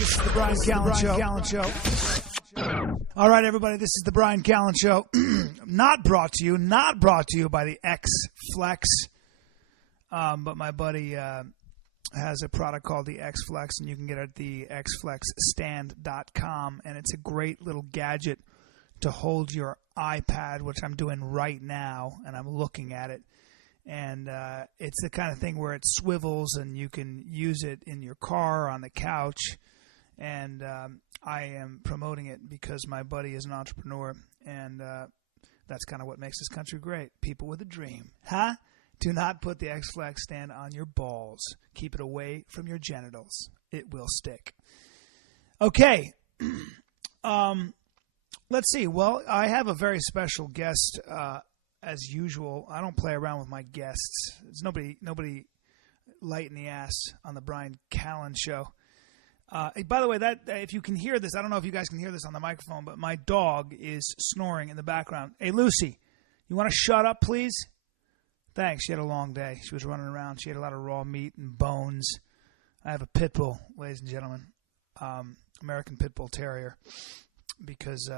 This is the Brian Callen Show. All right, everybody, this is the Brian Callen Show. Not brought to you by the X Flex. But my buddy has a product called the X Flex, and you can get it at the xflexstand.com. And it's a great little gadget to hold your iPad, which I'm doing right now, and I'm looking at it. And it's the kind of thing where it swivels, and you can use it in your car or on the couch. And I am promoting it because my buddy is an entrepreneur, and that's kind of what makes this country great. People with a dream. Huh? Do not put the X-Flex stand on your balls. Keep it away from your genitals. It will stick. Okay. Let's see. Well, I have a very special guest, as usual. I don't play around with my guests. There's nobody light in the ass on the Brian Callen Show. By the way, that if you can hear this, I don't know if you guys can hear this on the microphone, but my dog is snoring in the background. Hey, Lucy, you want to shut up, please? Thanks. She had a long day. She was running around. She had a lot of raw meat and bones. I have a pit bull, ladies and gentlemen, American Pit Bull Terrier, because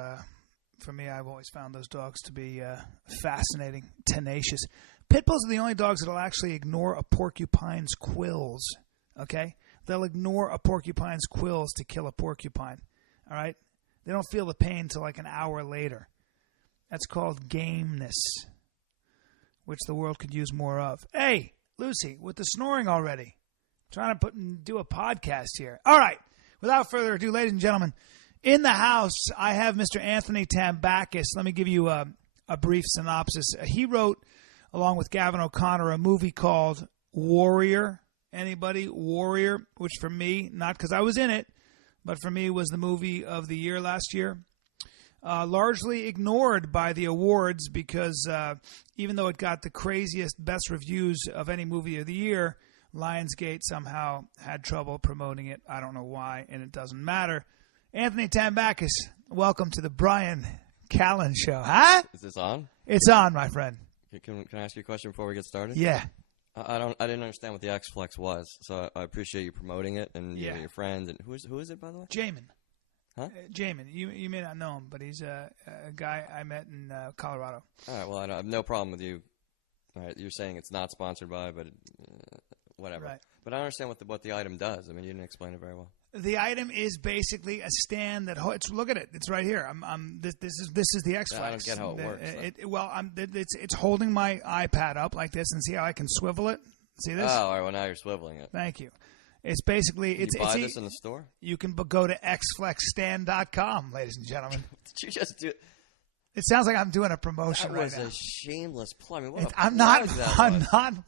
for me, I've always found those dogs to be fascinating, tenacious. Pit bulls are the only dogs that will actually ignore a porcupine's quills, okay? They'll ignore a porcupine's quills to kill a porcupine, all right? They don't feel the pain until like an hour later. That's called gameness, which the world could use more of. Hey, Lucy, with the snoring already. I'm trying to do a podcast here. All right, without further ado, ladies and gentlemen, in the house, I have Mr. Anthony Tambakis. Let me give you a brief synopsis. He wrote, along with Gavin O'Connor, a movie called Warrior. Anybody? Warrior, which for me, not because I was in it, but for me was the movie of the year last year. Largely ignored by the awards because even though it got the craziest, best reviews of any movie of the year, Lionsgate somehow had trouble promoting it. I don't know why, and it doesn't matter. Anthony Tambakis, welcome to the Brian Callen Show. Huh? Is this on? It's on, my friend. Can I ask you a question before we get started? Yeah. I didn't understand what the X Flex was, so I appreciate you promoting it and your friends. And who is it, by the way? Jamin. Huh? Jamin. You may not know him, but he's a guy I met in Colorado. All right. Well, I have no problem with you. All right, you're saying it's not sponsored by, but whatever. Right. But I don't understand what the item does. I mean, you didn't explain it very well. The item is basically a stand that look at it. It's right here. This is the X Flex. I don't get how it works. It's holding my iPad up like this, and see how I can swivel it. See this? Oh, all right. Well, now you're swiveling it. Thank you. It's basically you buy this in the store. You can go to xflexstand.com, ladies and gentlemen. Did you just do? It sounds like I'm doing a promotion right now. That was a shameless plug. I mean, I'm not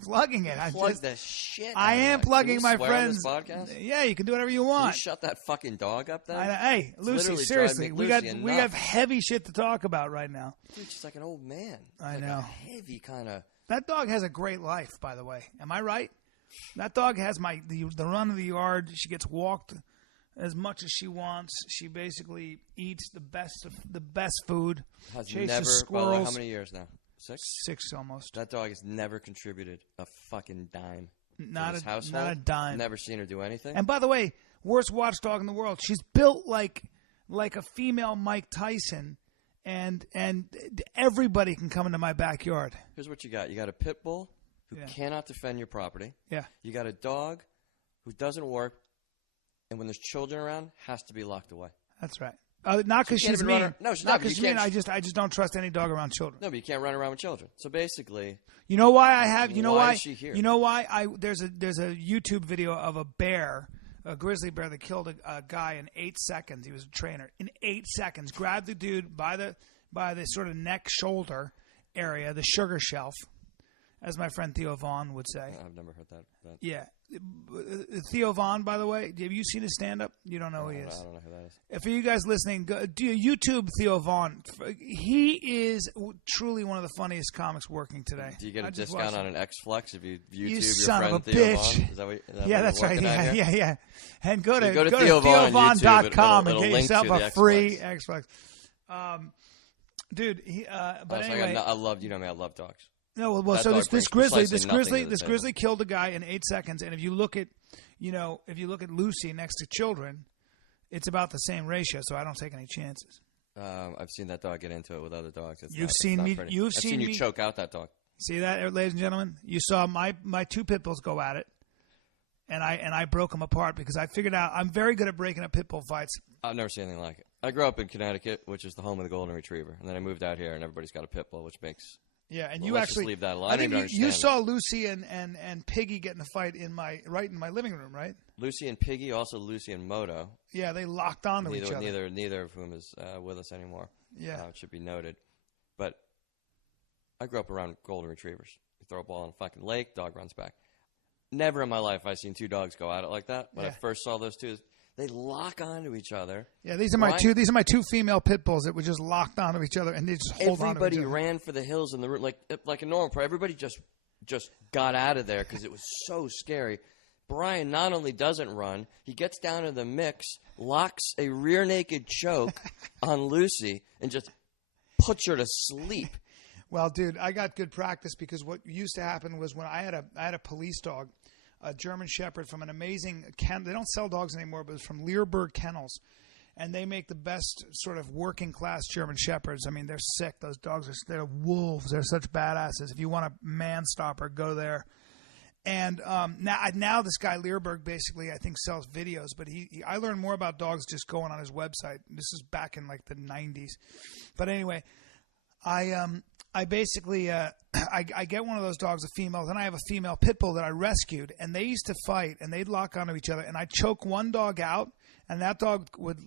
plugging it. Plug the shit. I am plugging my friends. On this podcast? Yeah, you can do whatever you want. Can you shut that fucking dog up then? Hey, Lucy, seriously, we have heavy shit to talk about right now. Dude, she's like an old man. I know. A heavy kind of. That dog has a great life, by the way. Am I right? That dog has the run of the yard. She gets walked as much as she wants. She basically eats the best food. Chases squirrels. By the way, how many years now? 6? 6 almost. That dog has never contributed a fucking dime. Not a dime. Never seen her do anything. And by the way, worst watchdog in the world. She's built like a female Mike Tyson, and everybody can come into my backyard. Here's what you got. You got a pit bull who cannot defend your property. Yeah. You got a dog who doesn't work, and when there's children around, has to be locked away. That's right. Not because she's mean. No, she's not because she's mean. I just don't trust any dog around children. No, but you can't run around with children. So basically, you know why I have. You know why is she here? You know why there's a YouTube video of a bear, a grizzly bear that killed a guy in 8 seconds. He was a trainer. In 8 seconds, grabbed the dude by the sort of neck shoulder area, the sugar shelf, as my friend Theo Vaughn would say. I've never heard that. Yeah. Theo Vaughn, by the way, have you seen his stand-up? You don't know who he is. I don't know who that is. For you guys listening, do YouTube Theo Vaughn. He is truly one of the funniest comics working today. Do you get a discount on an X Flex if you YouTube your son friend of a Theo bitch. Vaughn? Is that what that's right. Yeah. And go to TheoVaughn.com and get yourself a free X Flex. Dude, but anyway. I love dogs. No, well, so this grizzly killed a guy in 8 seconds, and if you look at Lucy next to children, it's about the same ratio, so I don't take any chances. I've seen that dog get into it with other dogs. You've seen me choke out that dog. See that, ladies and gentlemen? You saw my 2 pit bulls go at it, and I broke them apart because I figured out I'm very good at breaking up pit bull fights. I've never seen anything like it. I grew up in Connecticut, which is the home of the golden retriever, and then I moved out here, and everybody's got a pit bull, which makes you let's actually just leave that alone. I think you saw Lucy and Piggy get in a fight in my living room, right? Lucy and Piggy, also Lucy and Moto. Yeah, they locked onto each other. Neither of whom is with us anymore. Yeah, it should be noted. But I grew up around golden retrievers. You throw a ball in a fucking lake, dog runs back. Never in my life have I seen 2 dogs go at it like that. When I first saw those 2, they lock onto each other. Yeah, these are my 2. These are my 2 female pit bulls that were just locked onto each other, and they just hold on to each other. Everybody ran for the hills in the room like a normal. Everybody just got out of there because it was so scary. Brian not only doesn't run, he gets down to the mix, locks a rear naked choke on Lucy, and just puts her to sleep. Well, dude, I got good practice because what used to happen was when I had a police dog, a German Shepherd from an amazing kennel. They don't sell dogs anymore, but it was from Learberg Kennels, and they make the best sort of working class German Shepherds. I mean, they're sick. Those dogs they're wolves. They're such badasses. If you want a man stopper, go there. And now this guy Learberg basically I think sells videos, but I learned more about dogs just going on his website. This is back in like the 90s, but anyway, I basically I get one of those dogs, a female, then I have a female pit bull that I rescued, and they used to fight, and they'd lock onto each other, and I'd choke one dog out, and that dog would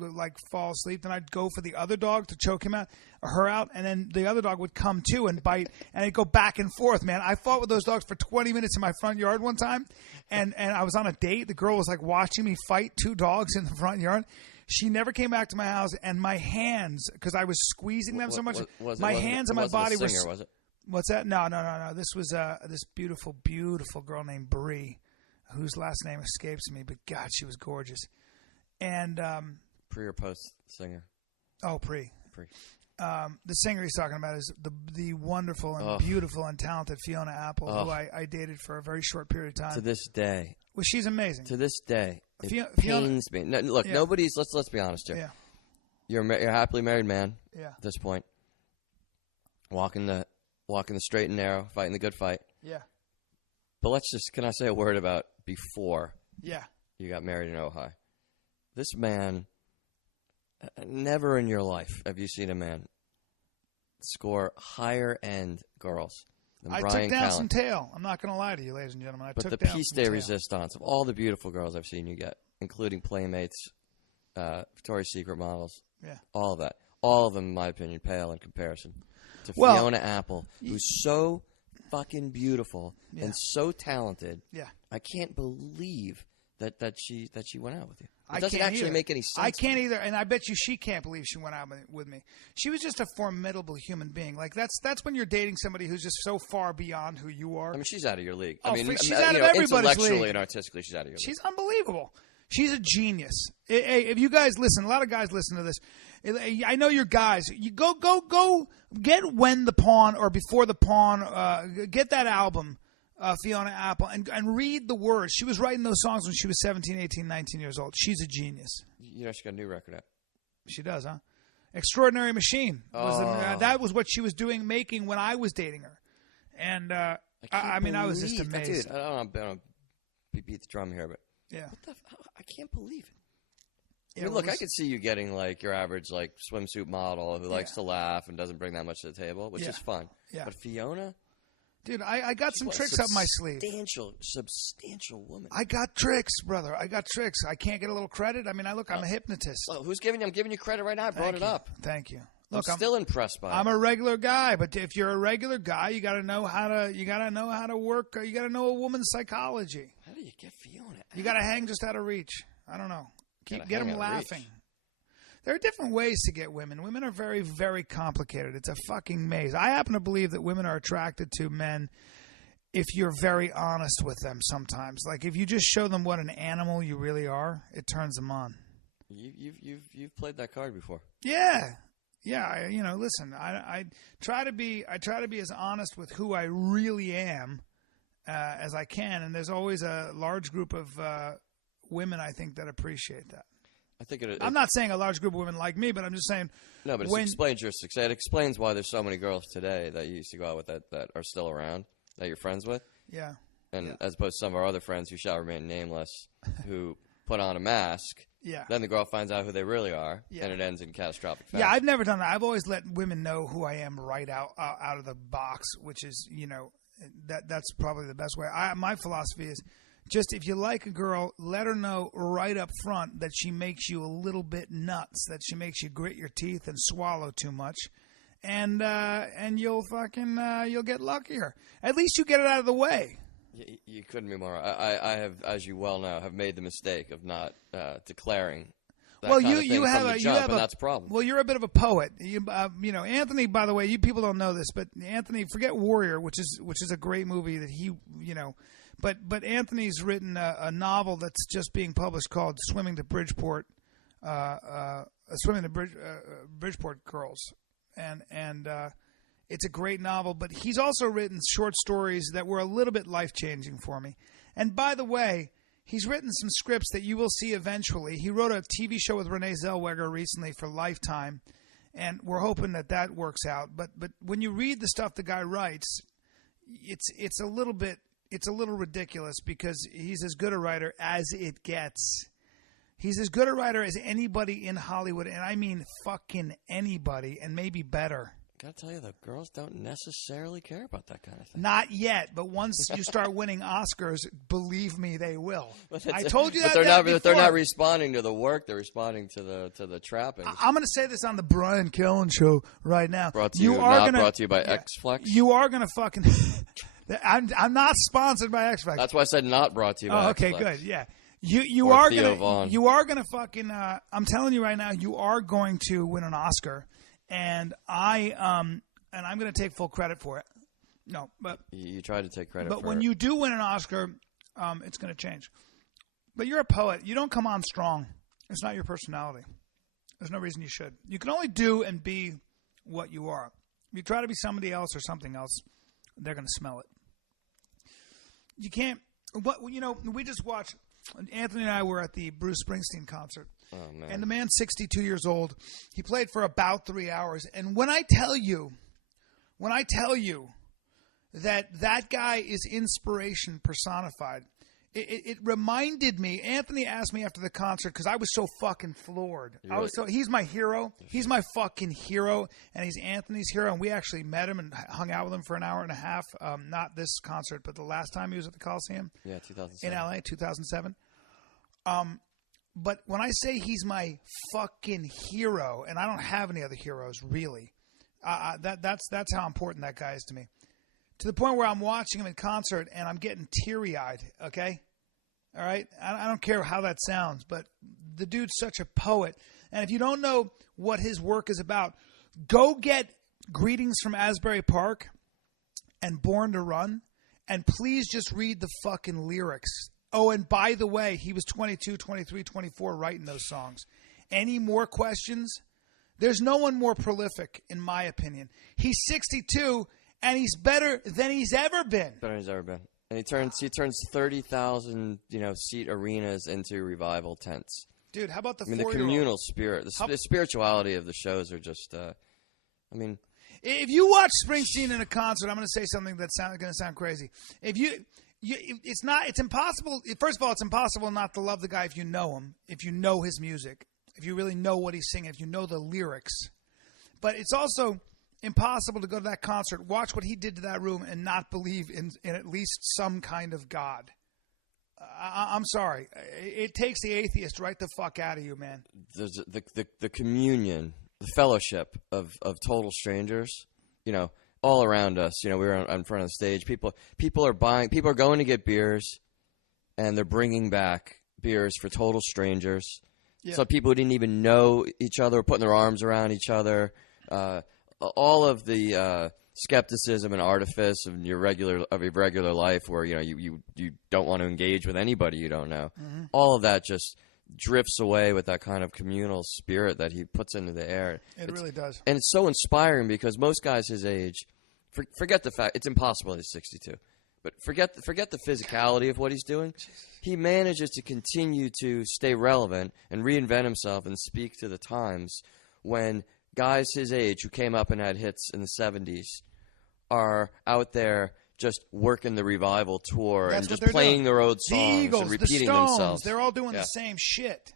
like fall asleep, then I'd go for the other dog to choke him out, or her out, and then the other dog would come too and bite, and it'd go back and forth, man. I fought with those dogs for 20 minutes in my front yard one time, and I was on a date. The girl was like watching me fight 2 dogs in the front yard. She never came back to my house, and my hands, because I was squeezing them so much, my hands and my body were. Was it? What's that? No. This was this beautiful, beautiful girl named Bree, whose last name escapes me, but God, she was gorgeous. And pre or post singer? Oh, pre. The singer he's talking about is the wonderful and beautiful and talented Fiona Apple, who I dated for a very short period of time. To this day. Well, she's amazing. To this day. It pains me. No, look, nobody's. Let's be honest here. Yeah. You're a happily married man. Yeah. At this point, walking the straight and narrow, fighting the good fight. Yeah. But can I say a word about before? Yeah. You got married in Ojai. This man, never in your life have you seen a man score higher end girls. I took down some tail. I'm not going to lie to you, ladies and gentlemen. But the piece de resistance of all the beautiful girls I've seen you get, including Playmates, Victoria's Secret models, all of that. All of them, in my opinion, pale in comparison to Fiona Apple, who's so fucking beautiful and so talented. Yeah. I can't believe that she went out with you. It I doesn't can't actually either. make any sense. I can't either, and I bet you she can't believe she went out with me. She was just a formidable human being. Like that's when you're dating somebody who's just so far beyond who you are. I mean, she's out of your league. Oh, I mean, she's out of everybody's intellectually league. and artistically, she's out of your league. She's unbelievable. She's a genius. Hey, if you guys listen, a lot of guys listen to this. I know you're guys. You go get When the Pawn or Before the Pawn. Get that album. Fiona Apple, and read the words. She was writing those songs when she was 17, 18, 19 years old. She's a genius. You know she got a new record out. She does, huh? Extraordinary Machine. That was what she was making when I was dating her. And, I was just amazed. Dude, I don't beat the drum here, but yeah. I can't believe it. Yeah, I mean, look, I could see you getting like your average like swimsuit model who likes to laugh and doesn't bring that much to the table, which is fun. Yeah. But Fiona? Dude, I got some tricks up my sleeve. Substantial woman. I got tricks, brother. I got tricks. I can't get a little credit. I mean, I'm a hypnotist. Well, I'm giving you credit right now. I brought it up. Thank you. Look, I'm still impressed by it. I'm a regular guy, but if you're a regular guy, you got to know how to work. You got to know a woman's psychology. How do you get Fiona? You got to hang just out of reach. I don't know. Get them laughing. There are different ways to get women. Women are very, very complicated. It's a fucking maze. I happen to believe that women are attracted to men if you're very honest with them sometimes. Like if you just show them what an animal you really are, it turns them on. You've played that card before. Yeah. Yeah, listen, I try to be as honest with who I really am as I can, and there's always a large group of women I think that appreciate that. I think it. I'm not saying a large group of women like me, but I'm just saying. No, but it explains your success. It explains why there's so many girls today that you used to go out with that are still around, that you're friends with. Yeah. And as opposed to some of our other friends who shall remain nameless, who put on a mask. Yeah. Then the girl finds out who they really are, and it ends in catastrophic fashion. Yeah, I've never done that. I've always let women know who I am right out of the box, which is, that's probably the best way. My philosophy is just if you like a girl, let her know right up front that she makes you a little bit nuts, that she makes you grit your teeth and swallow too much, and you'll you'll get luckier. At least you get it out of the way. You couldn't be more. I have, as you well know, have made the mistake of not declaring. You have that's a problem. Well, you're a bit of a poet. Anthony. By the way, you people don't know this, but Anthony, forget Warrior, which is a great movie that he, but Anthony's written a novel that's just being published called Swimming to Bridgeport, Bridgeport Girls, and it's a great novel, but he's also written short stories that were a little bit life-changing for me. And by the way, he's written some scripts that you will see eventually. He wrote a TV show with Renee Zellweger recently for Lifetime, and we're hoping that works out. But when you read the stuff the guy writes, it's a little ridiculous because he's as good a writer as it gets. He's as good a writer as anybody in Hollywood, and I mean fucking anybody, and maybe better. Gotta tell you, the girls don't necessarily care about that kind of thing. Not yet, but once you start winning Oscars, believe me, they will. I told you that. But they're not responding to the work; they're responding to the trappings. I'm going to say this on the Brian Callen show right now. Brought to you by X-Flex. You are going to fucking. I'm not sponsored by X-Flex. That's why I said not brought to you by okay, X-Flex. good, yeah. You are gonna fucking. I'm telling you right now, you are going to win an Oscar. And I'm going to take full credit for it. No, but you tried to take credit. But when you do win an Oscar, it's going to change. But you're a poet. You don't come on strong. It's not your personality. There's no reason you should. You can only do and be what you are. If you try to be somebody else or something else, they're going to smell it. You can't. We just watched. Anthony and I were at the Bruce Springsteen concert. Oh, man. And the man's 62 years old. He played for about 3 hours. And when I tell you that guy is inspiration personified, it reminded me. Anthony asked me after the concert because I was so fucking floored. He's my hero. He's my fucking hero, and he's Anthony's hero. And we actually met him and hung out with him for an hour and a half. Not this concert, but the last time he was at the Coliseum. Yeah, 2007. In LA, 2007. But when I say he's my fucking hero, and I don't have any other heroes really, that's how important that guy is to me. To the point where I'm watching him in concert and I'm getting teary-eyed. Okay, all right. I don't care how that sounds, but the dude's such a poet. And if you don't know what his work is about, go get Greetings from Asbury Park and Born to Run, and please just read the fucking lyrics. Oh, and by the way, he was 22, 23, 24 writing those songs. Any more questions? There's no one more prolific, in my opinion. He's 62, and he's better than he's ever been. Better than he's ever been. And he turns 30,000, seat arenas into revival tents. Dude, how about the the communal spirit, the spirituality of the shows are just, If you watch Springsteen in a concert, I'm going to say something that's going to sound crazy. It's impossible. First of all, it's impossible not to love the guy if you know him, if you know his music, if you really know what he's singing, if you know the lyrics. But it's also impossible to go to that concert, watch what he did to that room, and not believe in at least some kind of God. I'm sorry. It takes the atheist right the fuck out of you, man. There's the communion, the fellowship of total strangers, all around us. We were in front of the stage. People are going to get beers, and they're bringing back beers for total strangers. Yeah. So people who didn't even know each other were putting their arms around each other. All of the skepticism and artifice of your regular life, where you don't want to engage with anybody you don't know. Mm-hmm. All of that just drifts away with that kind of communal spirit that he puts into the air. It really does, and it's so inspiring because most guys his age, forget the fact it's impossible he's 62, But forget the physicality of what he's doing. He manages to continue to stay relevant and reinvent himself and speak to the times when guys his age who came up and had hits in the 70s are out there just working the revival tour and just playing their old songs the Eagles, and repeating the Stones, themselves. They're all doing the same shit.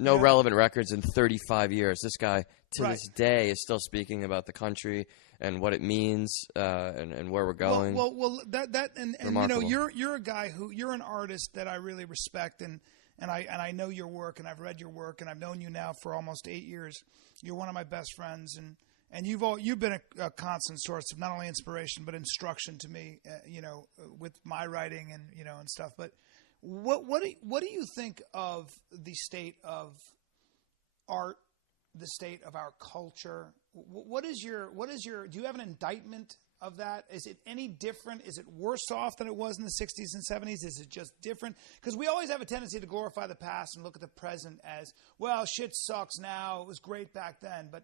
No relevant records in 35 years. This guy, to this day, is still speaking about the country and what it means and where we're going. Well, and you know, you're a guy you're an artist that I really respect, and I know your work, and I've read your work, and I've known you now for almost 8 years. You're one of my best friends, and you've been a constant source of not only inspiration but instruction to me, you know, with my writing and you know and stuff. But what do you think of the state of art, the state of our culture? What is your do you have an indictment of that? Is it any different? Is it worse off than it was in the 60s and 70s? Is it just different? Because we always have a tendency to glorify the past and look at the present as, well, shit sucks now. It was great back then. But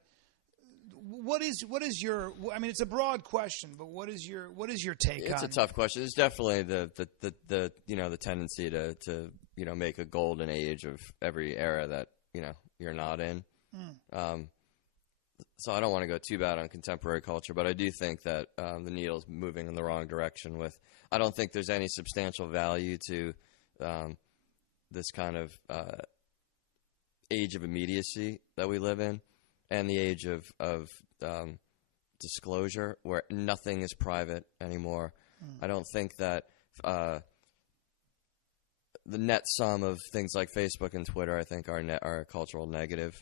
what is your, I mean, it's a broad question, but what is your take on it? It's a tough question. There's definitely the you know, the tendency to you know, make a golden age of every era that, you know, you're not in. So I don't want to go too bad on contemporary culture, but I do think that the needle's moving in the wrong direction. I don't think there's any substantial value to this kind of age of immediacy that we live in, and the age of disclosure where nothing is private anymore. I don't think that the net sum of things like Facebook and Twitter, I think, are a cultural negative.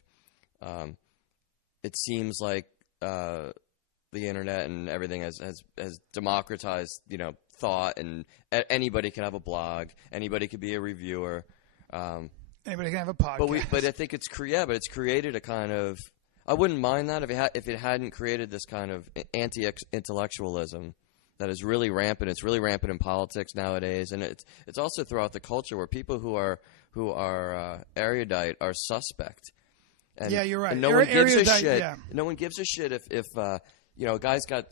It seems like the internet and everything has democratized, you know, thought, and anybody can have a blog, anybody could be a reviewer, anybody can have a podcast. But I think it's created a kind of, I wouldn't mind that if it hadn't created this kind of anti-intellectualism that is really rampant. It's really rampant in politics nowadays, and it's also throughout the culture where people who are erudite are suspect. And, yeah, you're right. And no one gives a shit. Yeah. No one gives a shit if you know, a guy's got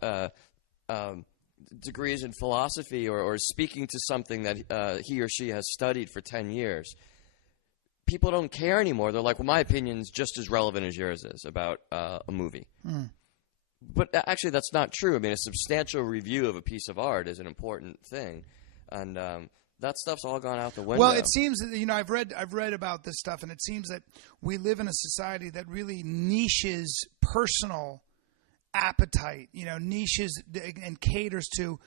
degrees in philosophy or speaking to something that he or she has studied for 10 years. People don't care anymore. They're like, well, my opinion's just as relevant as yours is about a movie. But actually, that's not true. I mean, a substantial review of a piece of art is an important thing, and that stuff's all gone out the window. Well, it seems that, you know, I've read about this stuff, and it seems that we live in a society that really niches personal appetite, you know, niches and caters to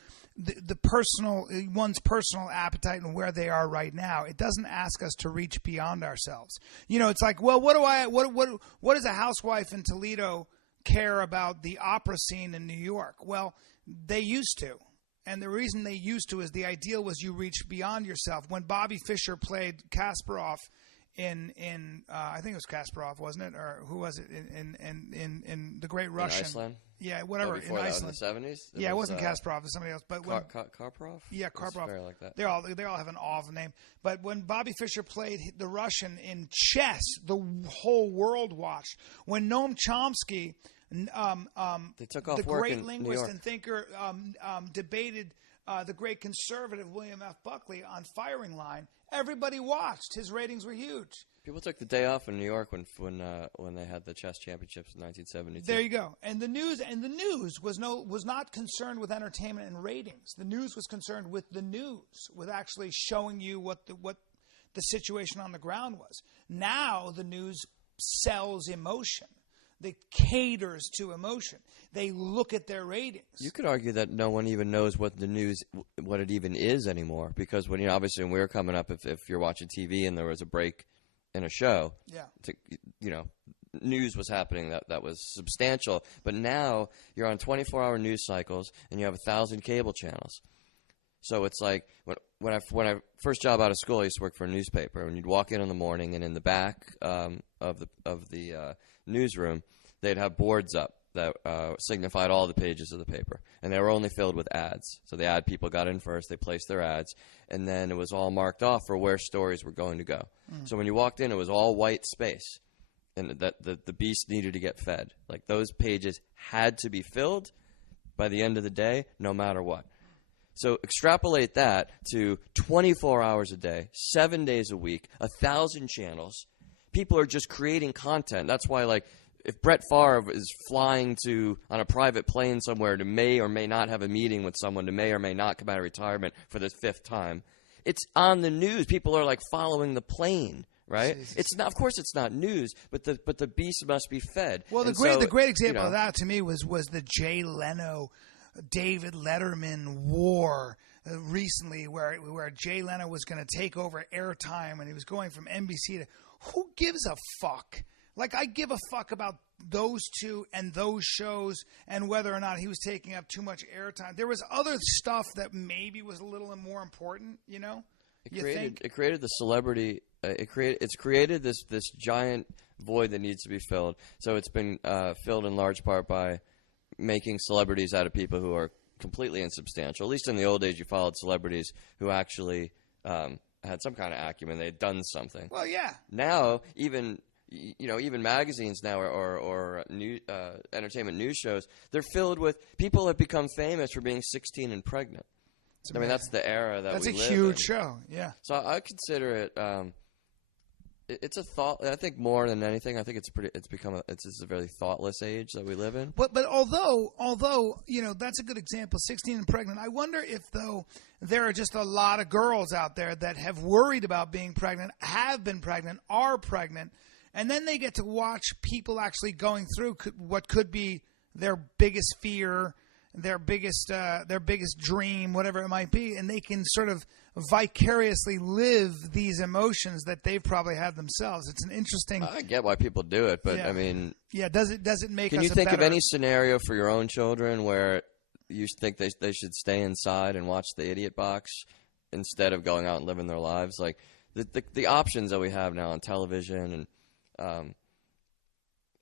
one's personal appetite and where they are right now. It doesn't ask us to reach beyond ourselves. You know, it's like, well, what does a housewife in Toledo care about the opera scene in New York? Well, they used to. And the reason they used to is the ideal was you reach beyond yourself. When Bobby Fischer played Kasparov in I think it was Kasparov, wasn't it? Or who was it? In The Great Russian. In Iceland? Yeah, whatever. Before in that, Iceland. In the 70s? Yeah, it wasn't Kasparov. It was somebody else. But Karparov? Yeah, Karparov. Very like that. They all have an awful name. But when Bobby Fischer played the Russian in chess, the whole world watched. When Noam Chomsky, they took off the work great in linguist New York. and thinker, debated the great conservative William F. Buckley on firing line, everybody watched. His ratings were huge. People took the day off in New York when they had the chess championships in 1972. There you go. And the news was not concerned with entertainment and ratings. The news was concerned with the news, with actually showing you what the situation on the ground was. Now the news sells emotion. They caters to emotion. They look at their ratings. You could argue that no one even knows what the news, what it even is anymore. Because when obviously when we were coming up, if you're watching TV and there was a break in a show, news was happening that was substantial. But now you're on 24-hour news cycles and you have 1,000 cable channels. So it's like when I first job out of school, I used to work for a newspaper. And you'd walk in the morning, and in the back of the newsroom, they'd have boards up that signified all the pages of the paper, and they were only filled with ads. So the ad people got in first, they placed their ads, and then it was all marked off for where stories were going to go. So when you walked in, it was all white space, and that the beast needed to get fed. Like those pages had to be filled by the end of the day, no matter what. So extrapolate that to 24 hours a day, 7 days a week, 1,000 channels. People are just creating content. That's why, like, if Brett Favre is flying on a private plane somewhere to may or may not have a meeting with someone, to may or may not come out of retirement for the 5th time, it's on the news. People are like following the plane, right? Jesus. It's not, of course, it's not news, but the beast must be fed. Well, the great example of that to me was the Jay Leno, David Letterman war recently, where Jay Leno was going to take over airtime, and he was going from NBC to. Who gives a fuck? Like, I give a fuck about those two and those shows and whether or not he was taking up too much airtime. There was other stuff that maybe was a little more important, you know? It created the celebrity. It's created this giant void that needs to be filled. So it's been filled in large part by making celebrities out of people who are completely insubstantial. At least in the old days, you followed celebrities who actually had some kind of acumen. They had done something. Well, yeah. Now, even magazines now or entertainment news shows, they're filled with people that become famous for being 16 and pregnant. I mean, that's the era that we live in. That's a huge show, yeah. So I consider it. It's a thought. I think more than anything, I think it's a very thoughtless age that we live in. But although you know, that's a good example. 16 and pregnant. I wonder if though there are just a lot of girls out there that have worried about being pregnant, have been pregnant, are pregnant, and then they get to watch people actually going through what could be their biggest fear, their biggest dream, whatever it might be, and they can sort of vicariously live these emotions that they've probably had themselves. It's an interesting. I get why people do it, but yeah. I mean, yeah, does it make? Can us you think better... of any scenario for your own children where you think they should stay inside and watch the idiot box instead of going out and living their lives? Like the options that we have now on television and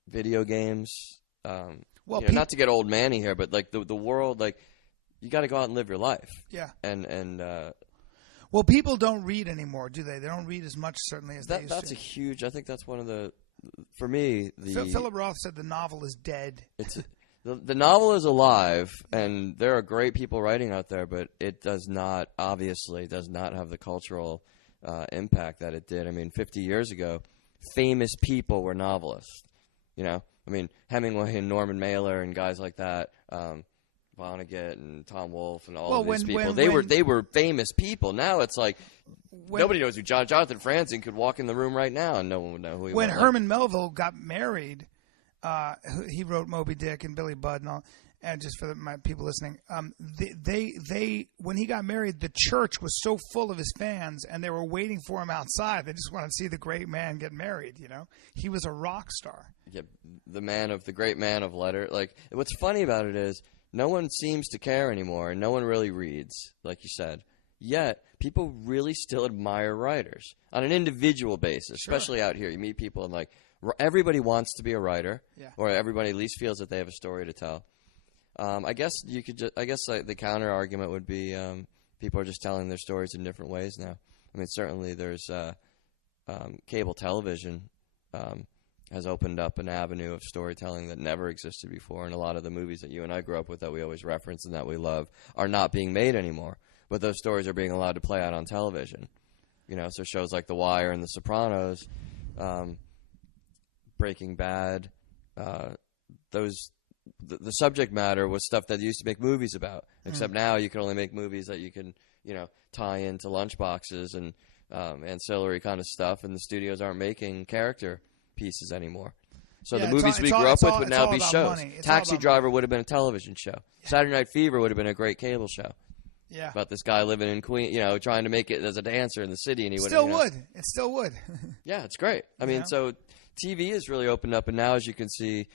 video games. Well, not to get old manny here, but like the world, like you got to go out and live your life. Yeah. And well, people don't read anymore, do they? They don't read as much, certainly, as they used to. That's a huge. I think that's one of the. For me, Philip Roth said the novel is dead. The novel is alive, and there are great people writing out there, but it does not have the cultural impact that it did. I mean, 50 years ago, famous people were novelists. You know, I mean, Hemingway and Norman Mailer and guys like that, Vonnegut and Tom Wolfe and all of these people. They were famous people. Now it's like nobody knows who Jonathan Franzen could walk in the room right now and no one would know who he was. When Herman Melville got married, he wrote Moby Dick and Billy Budd and all. And just for my people listening, they when he got married, the church was so full of his fans, and they were waiting for him outside. They just wanted to see the great man get married. You know, he was a rock star. Yeah, the great man of letter. Like, what's funny about it is no one seems to care anymore, and no one really reads, like you said. Yet people really still admire writers on an individual basis, Sure. especially out here. You meet people and like everybody wants to be a writer, yeah. or everybody at least feels that they have a story to tell. I guess you could. The counter argument would be people are just telling their stories in different ways now. I mean, certainly there's cable television has opened up an avenue of storytelling that never existed before, and a lot of the movies that you and I grew up with that we always reference and that we love are not being made anymore. But those stories are being allowed to play out on television. You know, so shows like The Wire and The Sopranos, Breaking Bad, the subject matter was stuff that they used to make movies about. Except now you can only make movies that you can, tie into lunchboxes and ancillary kind of stuff, and the studios aren't making character pieces anymore. So the movies we grew up with would now be shows. Taxi Driver would have been a television show. Yeah. Saturday Night Fever would have been a great cable show. Yeah. About this guy living in Queens, trying to make it as a dancer in the city, and he would. It still would. Yeah, it's great. I mean, so TV has really opened up, and now, as you can see,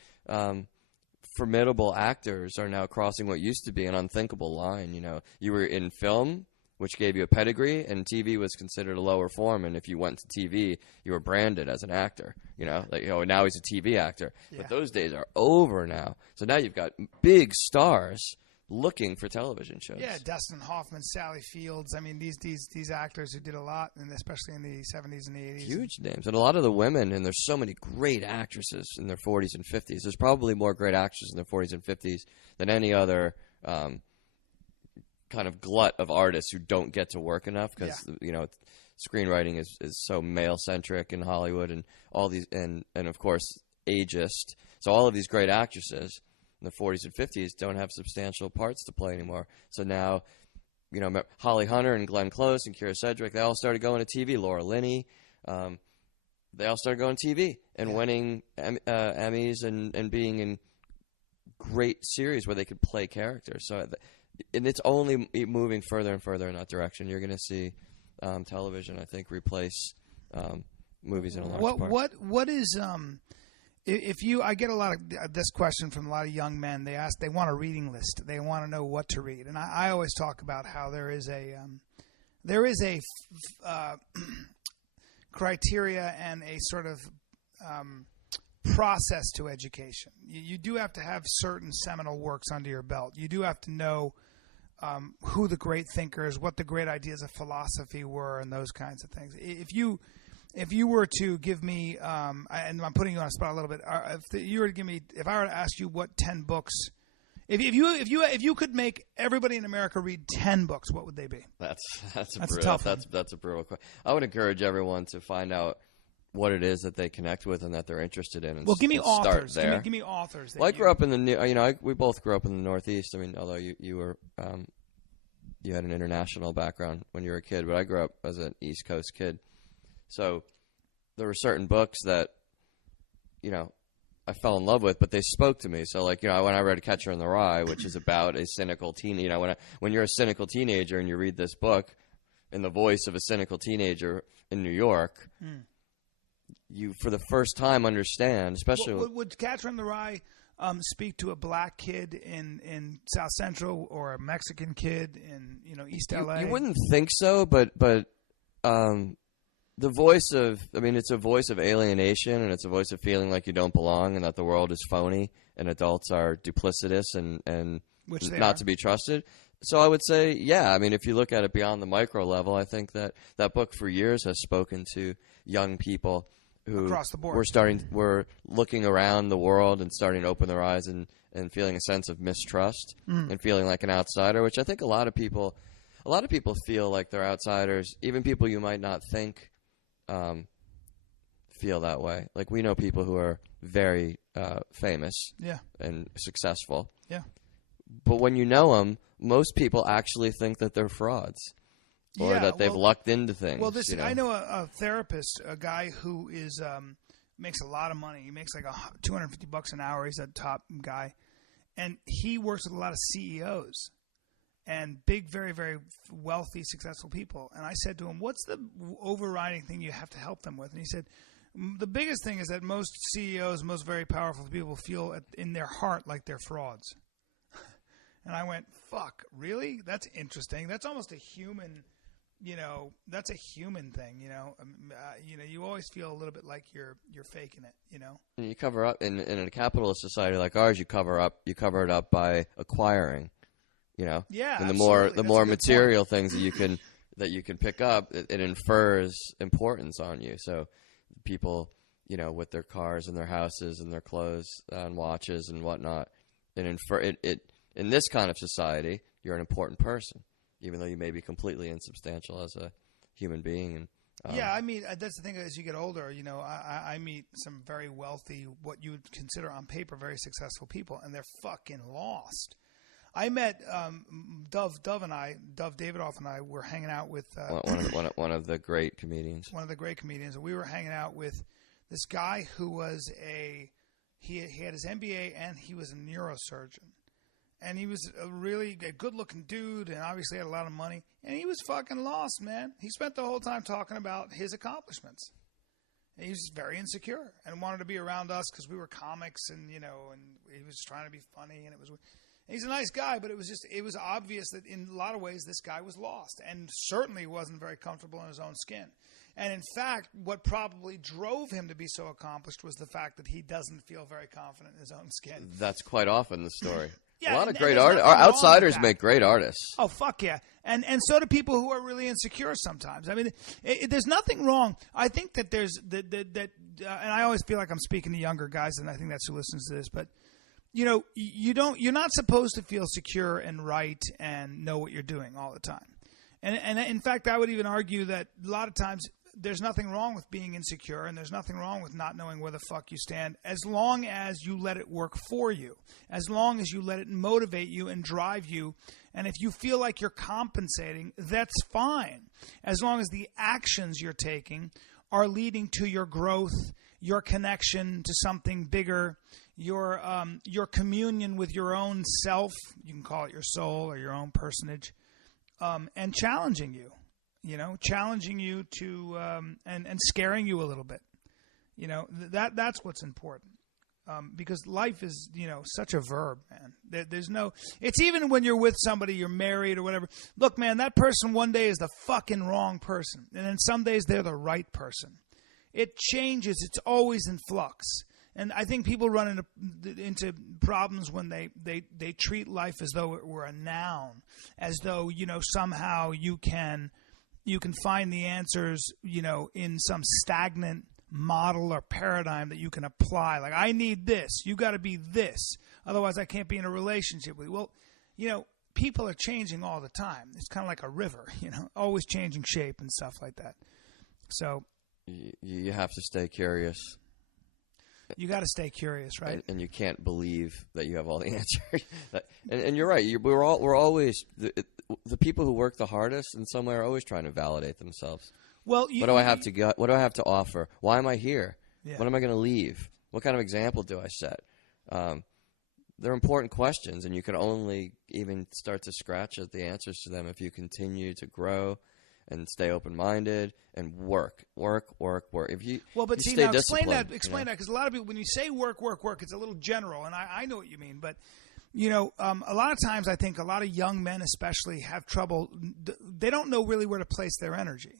formidable actors are now crossing what used to be an unthinkable line. You were in film, which gave you a pedigree, and TV was considered a lower form. And if you went to TV, you were branded as an actor. Now he's a TV actor. Yeah. But those days are over now. So now you've got big stars looking for television shows. Yeah, Dustin Hoffman, Sally Fields. I mean, these actors who did a lot, and especially in the 70s and the 80s. Huge names. And a lot of the women, and there's so many great actresses in their 40s and 50s. There's probably more great actresses in their 40s and 50s than any other kind of glut of artists who don't get to work enough because screenwriting is so male centric in Hollywood, and all these and of course ageist. So all of these great actresses in the 40s and 50s don't have substantial parts to play anymore. So now, Holly Hunter and Glenn Close and Keira Sedgwick, they all started going to TV. Laura Linney, they all started going to TV and winning Emmys and being in great series where they could play characters. So, and it's only moving further and further in that direction. You're going to see television, I think, replace movies in a large part. What is I get a lot of this question from a lot of young men. They want a reading list. They want to know what to read, and I always talk about how there is a criteria and a sort of process to education. You do have to have certain seminal works under your belt. You do have to know who the great thinkers, what the great ideas of philosophy were, and those kinds of things. If you were to give me, and I'm putting you on a spot a little bit, if I were to ask you what 10 books, if you could make everybody in America read 10 books, what would they be? That's a brutal question. I would encourage everyone to find out what it is that they connect with and that they're interested in. And give me authors. Start there. Give me authors. Well, I grew up in the we both grew up in the Northeast. I mean, although you were you had an international background when you were a kid, but I grew up as an East Coast kid. So there were certain books that, I fell in love with, but they spoke to me. So, when I read Catcher in the Rye, which is about a cynical teen, when you're a cynical teenager and you read this book in the voice of a cynical teenager in New York, you, for the first time, understand, especially... Would Catcher in the Rye speak to a black kid in South Central or a Mexican kid in, East LA? You wouldn't think so, but the voice of, it's a voice of alienation, and it's a voice of feeling like you don't belong and that the world is phony and adults are duplicitous and not to be trusted. So I would say, if you look at it beyond the micro level, I think that book for years has spoken to young people who across the board were looking around the world and starting to open their eyes and feeling a sense of mistrust and feeling like an outsider, which I think a lot of people feel like they're outsiders, even people you might not think feel that way. Like, we know people who are very famous and successful. Yeah. But when you know them, most people actually think that they're frauds or that they've lucked into things. Well, I know a therapist, a guy who is makes a lot of money. He makes like $250 an hour. He's a top guy. And he works with a lot of CEOs and big, very, very wealthy, successful people. And I said to him, what's the overriding thing you have to help them with? And he said, the biggest thing is that most CEOs, most very powerful people feel in their heart like they're frauds. And I went, fuck, really? That's interesting. That's almost a human, that's a human thing, you always feel a little bit like you're faking it, And you cover up in a capitalist society like ours, you cover it up by acquiring. Yeah, and the more material things that you can pick up, it infers importance on you. So people, with their cars and their houses and their clothes and watches and whatnot, it in this kind of society, you're an important person, even though you may be completely insubstantial as a human being. And that's the thing. As you get older, I meet some very wealthy, what you would consider on paper very successful people, and they're fucking lost. I met Dov Davidoff and I were hanging out with one of the great comedians. One of the great comedians, and we were hanging out with this guy who was he had his MBA and he was a neurosurgeon, and he was a really good-looking dude, and obviously had a lot of money, and he was fucking lost, man. He spent the whole time talking about his accomplishments. And he was very insecure and wanted to be around us because we were comics, and and he was trying to be funny, and it was. He's a nice guy, but it was obvious that in a lot of ways this guy was lost and certainly wasn't very comfortable in his own skin. And in fact, what probably drove him to be so accomplished was the fact that he doesn't feel very confident in his own skin. That's quite often the story. Yeah, a lot of great artists. Our outsiders make great artists. Oh, fuck yeah. And so do people who are really insecure sometimes. I mean, there's nothing wrong. I think that there's and I always feel like I'm speaking to younger guys, and I think that's who listens to this, but you're not supposed to feel secure and right and know what you're doing all the time. And in fact, I would even argue that a lot of times there's nothing wrong with being insecure, and there's nothing wrong with not knowing where the fuck you stand, as long as you let it work for you, as long as you let it motivate you and drive you. And if you feel like you're compensating, that's fine, as long as the actions you're taking are leading to your growth, your connection to something bigger, your communion with your own self. You can call it your soul or your own personage, and challenging you. Challenging you to and scaring you a little bit. That's what's important, because life is such a verb, man. There's no. It's even when you're with somebody, you're married or whatever. Look, man, that person one day is the fucking wrong person, and then some days they're the right person. It changes. It's always in flux. And I think people run into problems when they treat life as though it were a noun, as though somehow you can find the answers, in some stagnant model or paradigm that you can apply. Like, I need this. You got to be this. Otherwise, I can't be in a relationship with you. Well, people are changing all the time. It's kind of like a river, always changing shape and stuff like that. So you have to stay curious. You got to stay curious, right? And you can't believe that you have all the answers. and you're right. We're always the people who work the hardest in some way are always trying to validate themselves. Well, what do I have to get? What do I have to offer? Why am I here? Yeah. What am I going to leave? What kind of example do I set? They're important questions, and you can only even start to scratch at the answers to them if you continue to grow and stay open-minded and work. If you stay disciplined, explain that, because a lot of people, when you say work, it's a little general, and I know what you mean, but a lot of times I think a lot of young men especially have trouble. They don't know really where to place their energy.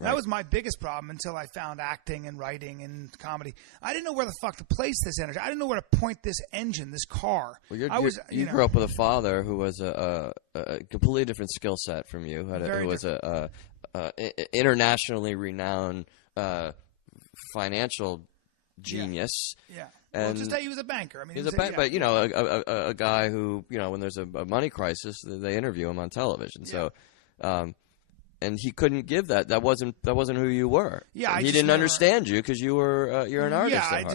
Right. That was my biggest problem until I found acting and writing and comedy. I didn't know where the fuck to place this energy. I didn't know where to point this engine, this car. Well, you grew up with a father who was a completely different skill set from you. Who was a internationally renowned financial genius. Yeah. And just that he was a banker. I mean, he was a banker, but a guy who, when there's a money crisis, they interview him on television. Yeah. So, and he couldn't give that. That wasn't who you were. Yeah, he didn't understand you because you're an artist. Yeah,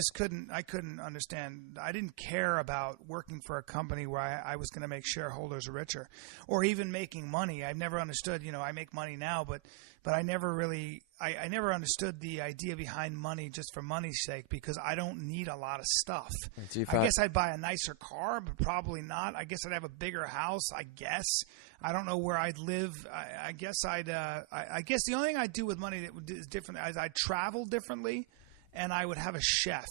I couldn't understand. I didn't care about working for a company where I was going to make shareholders richer, or even making money. I've never understood. I make money now, but I never really. I never understood the idea behind money just for money's sake, because I don't need a lot of stuff. I guess I'd buy a nicer car, but probably not. I guess I'd have a bigger house. I guess. I don't know where I'd live. I guess I guess the only thing I'd do with money that is different is I'd travel differently, and I would have a chef.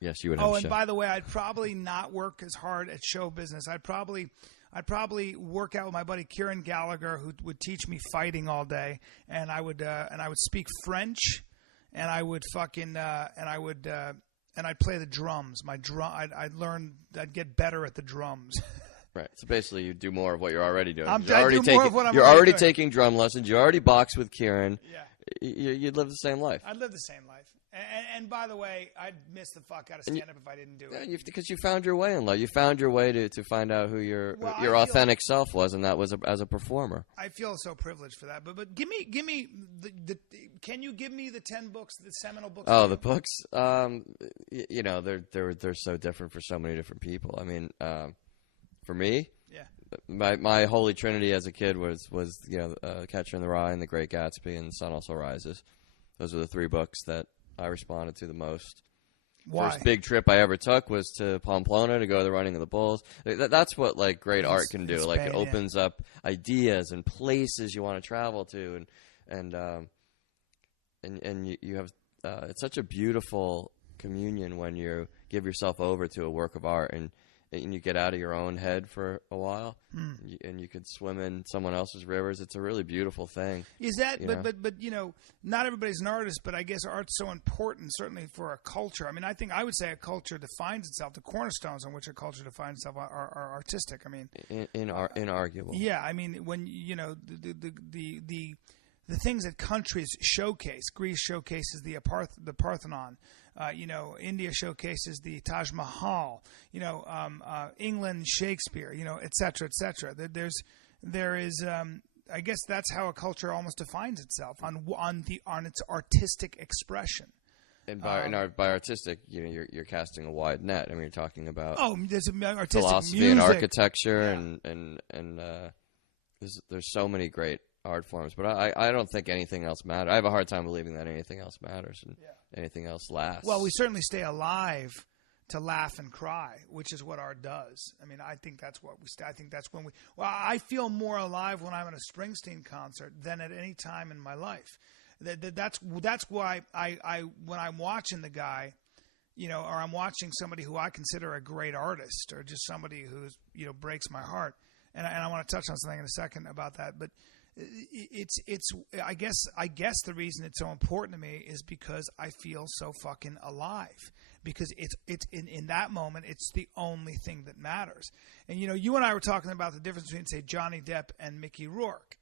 Yes, you would have a chef. And by the way, I'd probably not work as hard at show business. I'd probably work out with my buddy Kieran Gallagher, who would teach me fighting all day, and I would speak French, and I would and I'd play the drums. I'd get better at the drums. Right. So basically, you do more of what you're already doing. You're already taking drum lessons. You already box with Kieran. Yeah. You'd live the same life. I'd live the same life. And by the way, I'd miss the fuck out of stand-up if I didn't do it. Because you found your way in life. You found your way to find out who your authentic self was, and that was as a performer. I feel so privileged for that. But give me can you give me the 10 books, the seminal books? Oh, the books. They're so different for so many different people. I mean, for me, yeah, my holy trinity as a kid was Catcher in the Rye and The Great Gatsby and The Sun Also Rises. Those were the 3 books that I responded to the most. Why? First big trip I ever took was to Pamplona to go to the Running of the Bulls. That's what great art can do. Spain, it opens up ideas and places you want to travel to, and you have it's such a beautiful communion when you give yourself over to a work of art and you get out of your own head for a while, and you could swim in someone else's rivers. It's a really beautiful thing. Is that? But not everybody's an artist. But I guess art's so important, certainly for a culture. I mean, I would say a culture defines itself. The cornerstones on which a culture defines itself are artistic. I mean, inarguable. Yeah, I mean, when the things that countries showcase. Greece showcases the Parthenon. India showcases the Taj Mahal. England, Shakespeare. Et cetera, et cetera. There is. I guess that's how a culture almost defines itself on its artistic expression. And by artistic, you're casting a wide net. I mean, you're talking about there's artistic philosophy music. and architecture, and there's so many great art forms. But I don't think anything else matters. I have a hard time believing that anything else matters and anything else lasts. Well, we certainly stay alive to laugh and cry, which is what art does. I mean, I think that's what we. I think that's when we. Well, I feel more alive when I'm at a Springsteen concert than at any time in my life. That's why I when I'm watching the guy, or I'm watching somebody who I consider a great artist, or just somebody who's breaks my heart, and I want to touch on something in a second about that, but it's I guess the reason it's so important to me is because I feel so fucking alive, because it's in that moment it's the only thing that matters. And you and I were talking about the difference between, say, Johnny Depp and Mickey Rourke.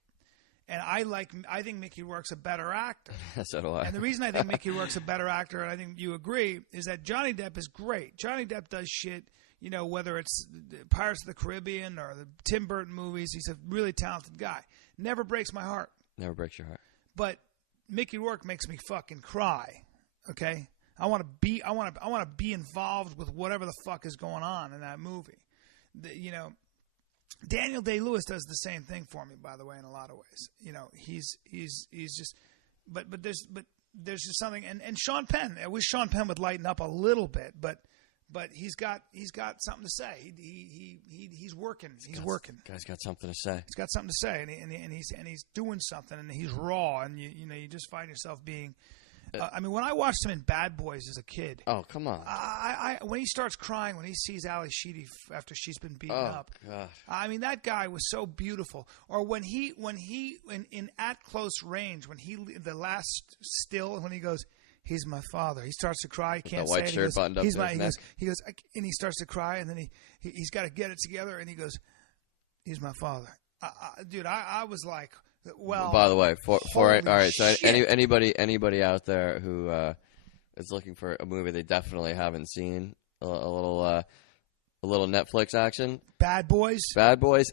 And I think Mickey Rourke's a better actor. So do I. And the reason I think Mickey Rourke's a better actor, and I think you agree, is that Johnny Depp is great. Johnny Depp does shit, whether it's Pirates of the Caribbean or the Tim Burton movies. He's a really talented guy. Never breaks my heart. Never breaks your heart. But Mickey Rourke makes me fucking cry. Okay? I want to be involved with whatever the fuck is going on in that movie. Daniel Day-Lewis does the same thing for me, by the way, in a lot of ways. He's just, but there's just something, and Sean Penn. I wish Sean Penn would lighten up a little bit, but he's got something to say. He's working. Guy's got something to say. He's got something to say, and he's doing something, and he's raw, and you just find yourself being. I mean, when I watched him in Bad Boys as a kid. Oh, come on. When he starts crying, when he sees Ali Sheedy after she's been beaten up. God. I mean, that guy was so beautiful. Or when he in At Close Range, when the last still, when he goes, "He's my father." He starts to cry. He can't the white say it. shirt buttoned up to his neck. He goes, and he starts to cry, and then he's got to get it together, and he goes, "He's my father." Dude, I was like. Well, by the way, all right. So shit. anybody out there who is looking for a movie they definitely haven't seen, a little Netflix action. Bad Boys,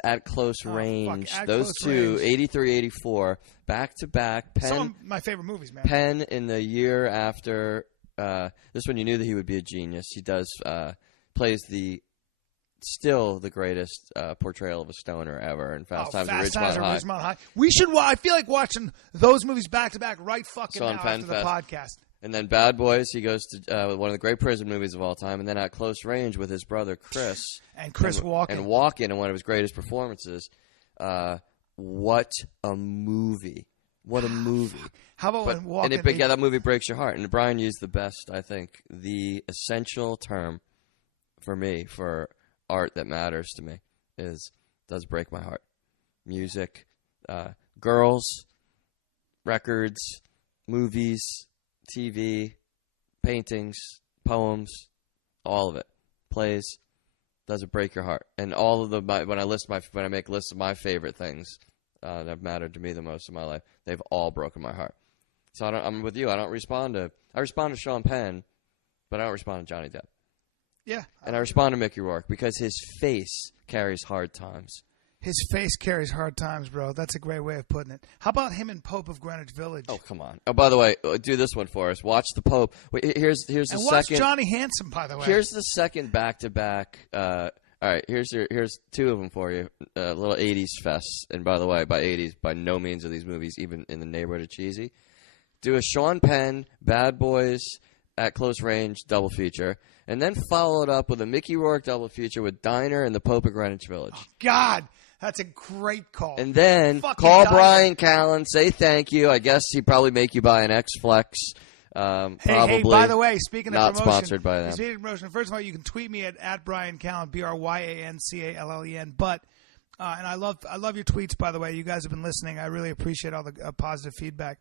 At Close Range. At Those Close two, Range. 83, 84, back to back. Some of my favorite movies, man. Penn in the year after this one, you knew that he would be a genius. He plays still the greatest portrayal of a stoner ever in Fast Times at Ridgemont High. We should. I feel like watching those movies back to back right fucking now after the podcast. And then Bad Boys, he goes to one of the great prison movies of all time. And then At Close Range with his brother Chris. And Chris Walken. And Walken in one of his greatest performances. What a movie. What a movie. How about when Walken... that movie breaks your heart. And Brian used the best, I think, the essential term for me for art that matters to me does break my heart. Music, girls, records, movies, TV, paintings, poems, all of it. Plays, does it break your heart? And all of when I make lists of my favorite things that have mattered to me the most in my life, they've all broken my heart. So I'm with you. I respond to Sean Penn, but I don't respond to Johnny Depp. Yeah. And I respond to Mickey Rourke because his face carries hard times. His face carries hard times, bro. That's a great way of putting it. How about him and Pope of Greenwich Village? Oh, come on. Oh, by the way, do this one for us. Watch the Pope. Wait, here's the second. And watch Johnny Handsome, by the way. Here's the second back-to-back. All right, here's two of them for you. Little 80s fests. And by the way, by 80s, by no means are these movies even in the neighborhood of cheesy. Do a Sean Penn, Bad Boys, At Close Range double feature. And then follow it up with a Mickey Rourke double feature with Diner and the Pope of Greenwich Village. Oh, God, that's a great call. And then call Brian Callen, say thank you. I guess he'd probably make you buy an X-Flex. Hey, by the way, speaking of promotion. Not sponsored by them. Speaking of promotion, first of all, you can tweet me at Brian Callen, BryanCallen. But, and I love your tweets, by the way. You guys have been listening. I really appreciate all the positive feedback.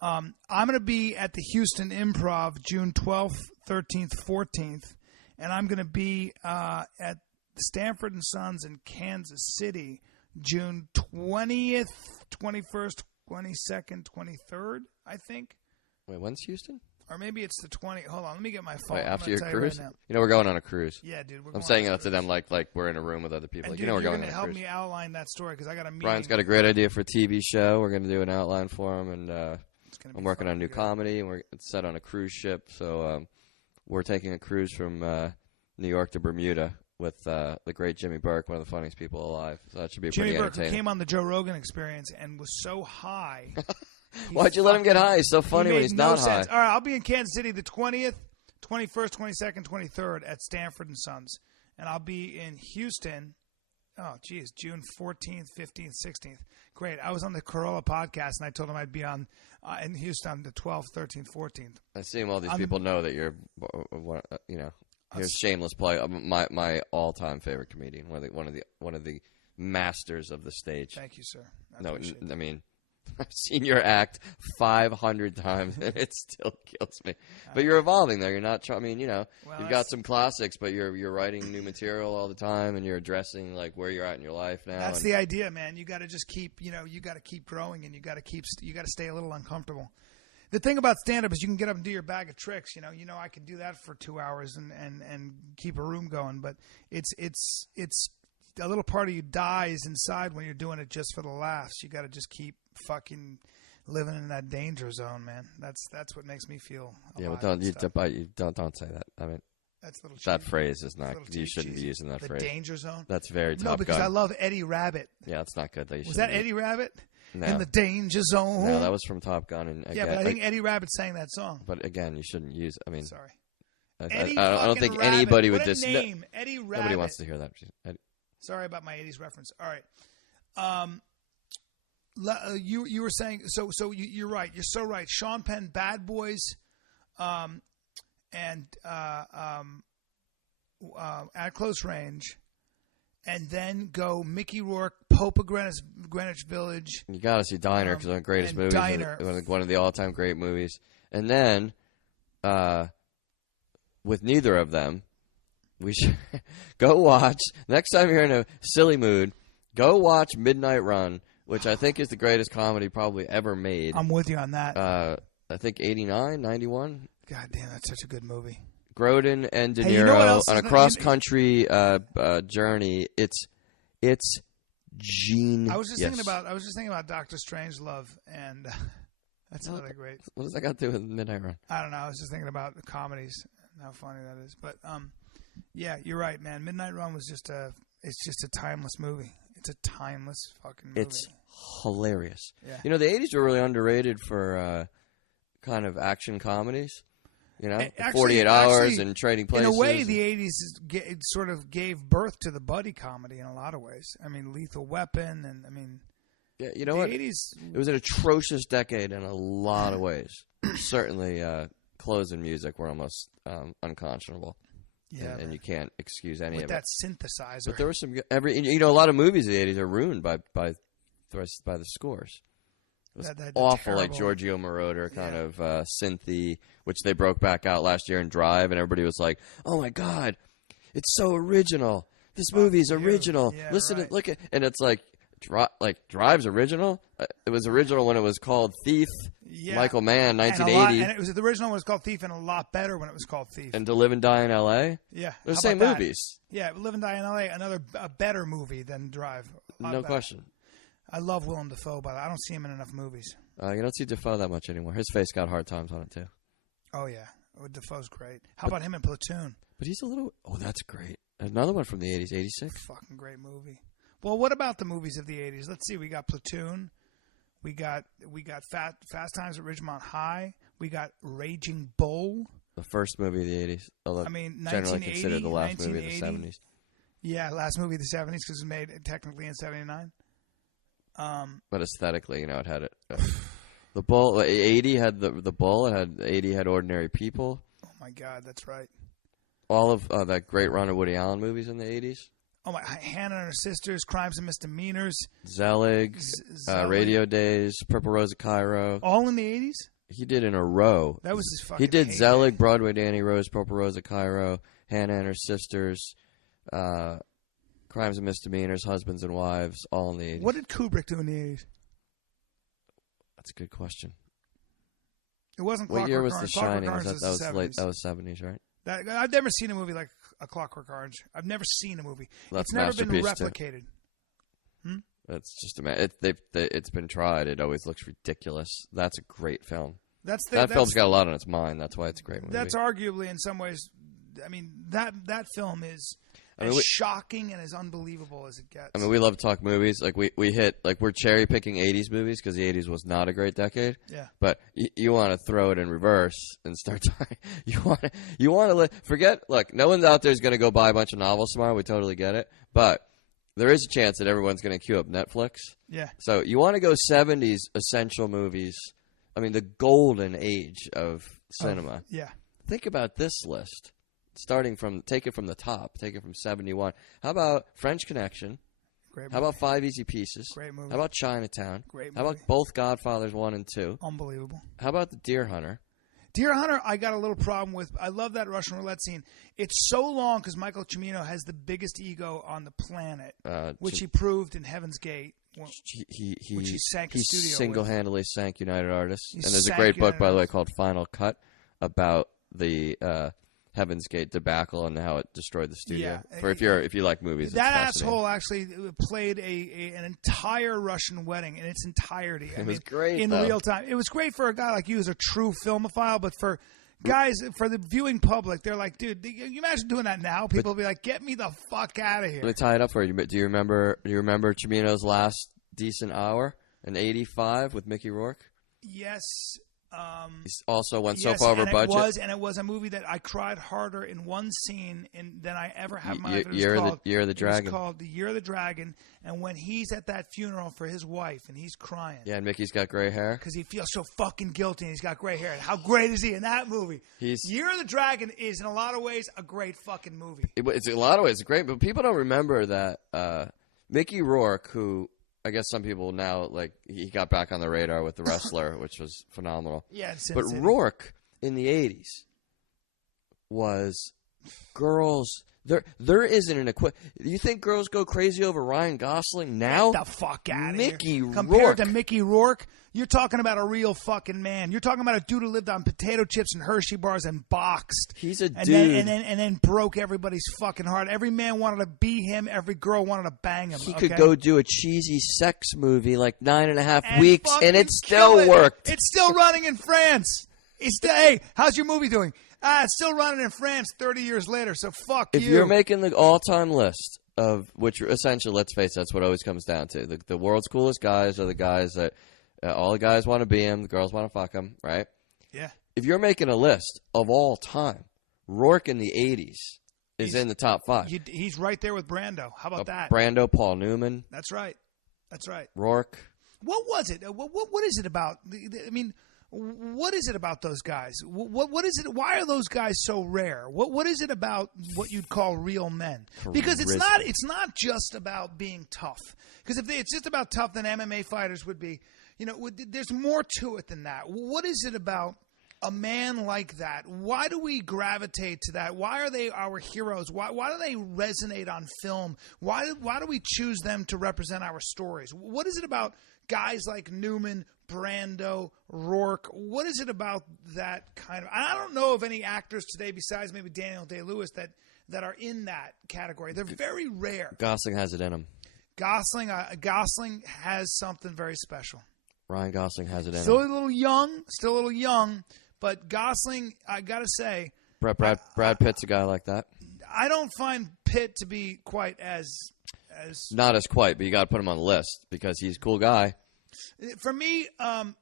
I'm going to be at the Houston Improv June 12th, 13th, 14th, and I'm going to be at Stanford & Sons in Kansas City June 20th, 21st, 22nd, 23rd, I think. Wait, when's Houston? Or maybe it's the 20th. Hold on, let me get my phone. Wait, after your right cruise? now. You know, we're going on a cruise. Yeah, dude. I'm saying that to them like we're in a room with other people. And Like, dude, you know, we're going going on to a help cruise. me outline that story because I got a meeting. Brian's got a great idea for a TV show. We're going to do an outline for him, and I'm working on new good. comedy, and it's set on a cruise ship. So we're taking a cruise from New York to Bermuda with the great Jimmy Burke, one of the funniest people alive. So that should be Jimmy pretty Burke, who entertaining. came on the Joe Rogan Experience and was so high. Why'd you let him get high? He's so funny when he's not sense. high. All right, I'll be in Kansas City the 20th, 21st, 22nd, 23rd at Stanford & Sons. And I'll be in Houston, June 14th, 15th, 16th. Great. I was on the Corolla podcast, and I told him I'd be on in Houston on the 12th, 13th, 14th. I assume all these people know that you're, here's shameless play. My all-time favorite comedian, one of the masters of the stage. Thank you, sir. I mean, I've seen your act 500 times, and it still kills me. But you're evolving there. You're not. You've got some classics, but you're writing new material all the time, and you're addressing like where you're at in your life now. That's the idea, man. You got to just keep, you got to keep growing, and you got to stay a little uncomfortable. The thing about stand-up is you can get up and do your bag of tricks. I can do that for 2 hours and keep a room going, but it's a little part of you dies inside when you're doing it just for the laughs. You got to just keep fucking living in that danger zone, man. That's what makes me feel alive. But don't say that. I mean, that's a little that cheesy. phrase is not. You shouldn't be using that phrase. The danger zone. That's very Top No, because Gun. I love Eddie Rabbit. Yeah, that's not good. Was that Eddie Rabbit? No. In the danger zone. No, that was from Top Gun. And again, but I think Eddie Rabbit sang that song. But again, you shouldn't use. I mean, sorry. I don't think anybody would just name Eddie Rabbit. Nobody wants to hear that. Sorry about my 80s reference. All right. You were saying so you're right. You're so right. Sean Penn, Bad Boys, and At Close Range, and then go Mickey Rourke, Pope of Greenwich Village. You got to see Diner because one of the greatest movies, Diner. one of the all-time great movies. And then, with neither of them, we should go watch. Next time you're in a silly mood, go watch Midnight Run, which I think is the greatest comedy probably ever made. I'm with you on that. I think 89, 91. God damn, that's such a good movie. Grodin and De Niro you know what else on a cross-country journey. It's genius. I was just thinking about Doctor Strangelove, and that's another great. What does that got to do with Midnight Run? I don't know. I was just thinking about the comedies and how funny that is. But yeah, you're right, man. Midnight Run was just a timeless movie. It's a timeless fucking movie. It's hilarious. Yeah. The 80s were really underrated for kind of action comedies. 48 Hours and Trading Places. In a way, the 80s sort of gave birth to the buddy comedy in a lot of ways. I mean, Lethal Weapon, and I mean, yeah, you know what? 80s. It was an atrocious decade in a lot of ways. Certainly, clothes and music were almost unconscionable. Yeah, and you can't excuse any with of that it. synthesizer. But there was some a lot of movies in the 80s are ruined by the scores. It was awful, terrible, like Giorgio Moroder kind of synthy, which they broke back out last year in Drive, and everybody was like, "Oh my God, it's so original! This movie's original. Yeah, Listen, right. look at," and it's like Drive's original. It was original when it was called Thief. Yeah. Michael Mann, 1980, and it was the original one was called Thief, and a lot better when it was called Thief. and To Live and Die in L.A. Yeah, They're the how same about that? movies. Yeah, Live and Die in L.A. A better movie than Drive. No question. I love Willem Dafoe, but I don't see him in enough movies. You don't see Dafoe that much anymore. His face got hard times on it too. Oh yeah, Dafoe's great. How about him in Platoon? But he's a little. Oh, that's great. Another one from the 80s, 86. Fucking great movie. Well, what about the movies of the 80s? Let's see. We got Platoon. We got Fast Times at Ridgemont High. We got Raging Bull. The first movie of the 80s. Although I mean, generally considered the last movie of the 70s. Yeah, last movie of the 70s because it was made technically in 79. But aesthetically, it had it. The Bull, 80 had the Bull. It had 80 had Ordinary People. Oh my God, that's right. All of that great run of Woody Allen movies in the 80s. Oh my, Hannah and Her Sisters, Crimes and Misdemeanors, Zelig, Radio Days, Purple Rose of Cairo. All in the 80s. He did in a row. That was his fucking. He did heyday. Zelig, Broadway, Danny Rose, Purple Rose of Cairo, Hannah and Her Sisters, Crimes and Misdemeanors, Husbands and Wives, all in the 80s. What did Kubrick do in the 80s? That's a good question. It wasn't What Clockwork year was Orange. The Shining? Clockwork Was Orange that was late? That was 70s, right? I've never seen a movie like A Clockwork Orange. I've never seen a movie. Well, it's never been masterpiece, replicated. It's just it's been tried. It always looks ridiculous. That's a great film. That film's got a lot on its mind. That's why it's a great movie. That's arguably, in some ways, I mean, that film is shocking and as unbelievable as it gets. I mean, we love to talk movies. Like we hit, like we're cherry picking 80s movies because the 80s was not a great decade. Yeah. But you want to throw it in reverse and start talking. You want to forget. Look, no one's out there is going to go buy a bunch of novels tomorrow. We totally get it. But there is a chance that everyone's going to queue up Netflix. Yeah. So you want to go 70s essential movies. I mean, the golden age of cinema. Yeah. Think about this list. Take it from the top. Take it from 71. How about French Connection? Great movie. How about Five Easy Pieces? Great movie. How about Chinatown? Great movie. How about both Godfathers 1 and 2? Unbelievable. How about The Deer Hunter? Deer Hunter, I got a little problem with. I love that Russian roulette scene. It's so long because Michael Cimino has the biggest ego on the planet, which he proved in Heaven's Gate. Which he sank a studio single-handedly sank United Artists. And there's a great book, by the way, called Final Cut about the Heaven's Gate debacle and how it destroyed the studio. Yeah. If you like movies, that asshole actually played an entire Russian wedding in its entirety. It was great in real time. It was great for a guy like you, who's a true filmophile, but for guys, for the viewing public, they're like, dude, you imagine doing that now? People will be like, get me the fuck out of here. Let me tie it up for you. Do you remember Cimino's last decent hour in '85 with Mickey Rourke? Yes. He also went so far over budget. It was a movie that I cried harder in one scene than I ever have in my life. Year of the Dragon. It was called The Year of the Dragon, and when he's at that funeral for his wife and he's crying. Yeah, and Mickey's got gray hair. Because he feels so fucking guilty and he's got gray hair. And how great is he in that movie? Year of the Dragon is, in a lot of ways, a great fucking movie. It's in a lot of ways great, but people don't remember that Mickey Rourke, who I guess some people now, like, he got back on the radar with The Wrestler, which was phenomenal. Yeah, but Rourke in the 80s was girls. There isn't an You think girls go crazy over Ryan Gosling now? Get the fuck out of here. Rourke. Compared to Mickey Rourke, you're talking about a real fucking man. You're talking about a dude who lived on potato chips and Hershey bars and boxed. He's a dude. And then broke everybody's fucking heart. Every man wanted to be him. Every girl wanted to bang him. He could go do a cheesy sex movie like 9.5 weeks, and it still worked. It's still running in France. Hey, how's your movie doing? It's still running in France 30 years later, so fuck you. If you're making the all-time list of which, essentially, let's face it, that's what it always comes down to. The world's coolest guys are the guys that all the guys want to be him, the girls want to fuck him, right? Yeah. If you're making a list of all time, Rourke in the 80s is in the top 5. He's right there with Brando. How about that? Brando, Paul Newman. That's right. Rourke. What was it? What is it about? I mean, what is it about those guys? What is it? Why are those guys so rare? What is it about what you'd call real men? Because it's not just about being tough. Because if it's just about tough, then MMA fighters would be. There's more to it than that. What is it about a man like that? Why do we gravitate to that? Why are they our heroes? Why do they resonate on film? Why do we choose them to represent our stories? What is it about guys like Newman, Brando, Rourke? What is it about that kind of... I don't know of any actors today besides maybe Daniel Day-Lewis that are in that category. They're very rare. Gosling has it in him. Gosling has something very special. Ryan Gosling has it in him. Still a little young, but Gosling, I got to say... Brad Pitt's a guy like that. I don't find Pitt to be quite as... Not as quite, but you got to put him on the list because he's a cool guy. For me,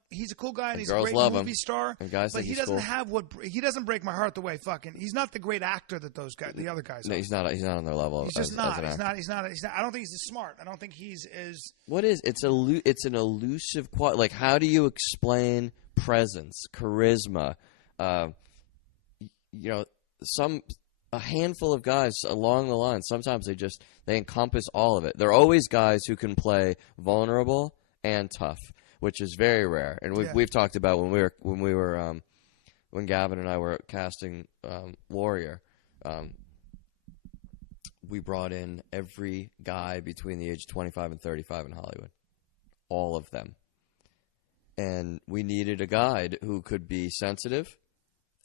he's a cool guy and he's a great movie star. And guys but he doesn't have he doesn't break my heart the way he's not the great actor that the other guys are. No, he's not on their level. He's just not. He's not. I don't think he's as smart. I don't think he's as. What is it's an elusive quality. Like, how do you explain presence, charisma? A handful of guys along the line. Sometimes they encompass all of it. They're always guys who can play vulnerable and tough, which is very rare. And we've talked about when Gavin and I were casting Warrior, we brought in every guy between the age of 25 and 35 in Hollywood, all of them. and we needed a guide who could be sensitive,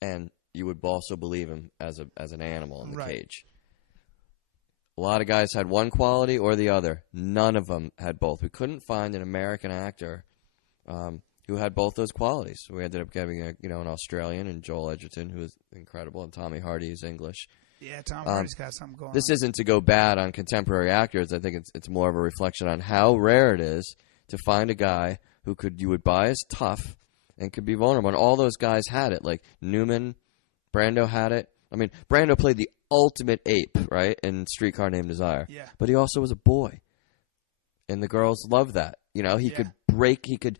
and you would also believe him as an animal in the cage. A lot of guys had one quality or the other. None of them had both. We couldn't find an American actor who had both those qualities. We ended up getting an Australian in Joel Edgerton, who is incredible, and Tommy Hardy is English. Yeah, Tom Hardy's got something going on. This isn't to go bad on contemporary actors. I think it's more of a reflection on how rare it is to find a guy who you would buy as tough and could be vulnerable. And all those guys had it. Like Newman, Brando had it. I mean, Brando played the ultimate ape, right, in Streetcar Named Desire. Yeah. But he also was a boy. And the girls loved that. He could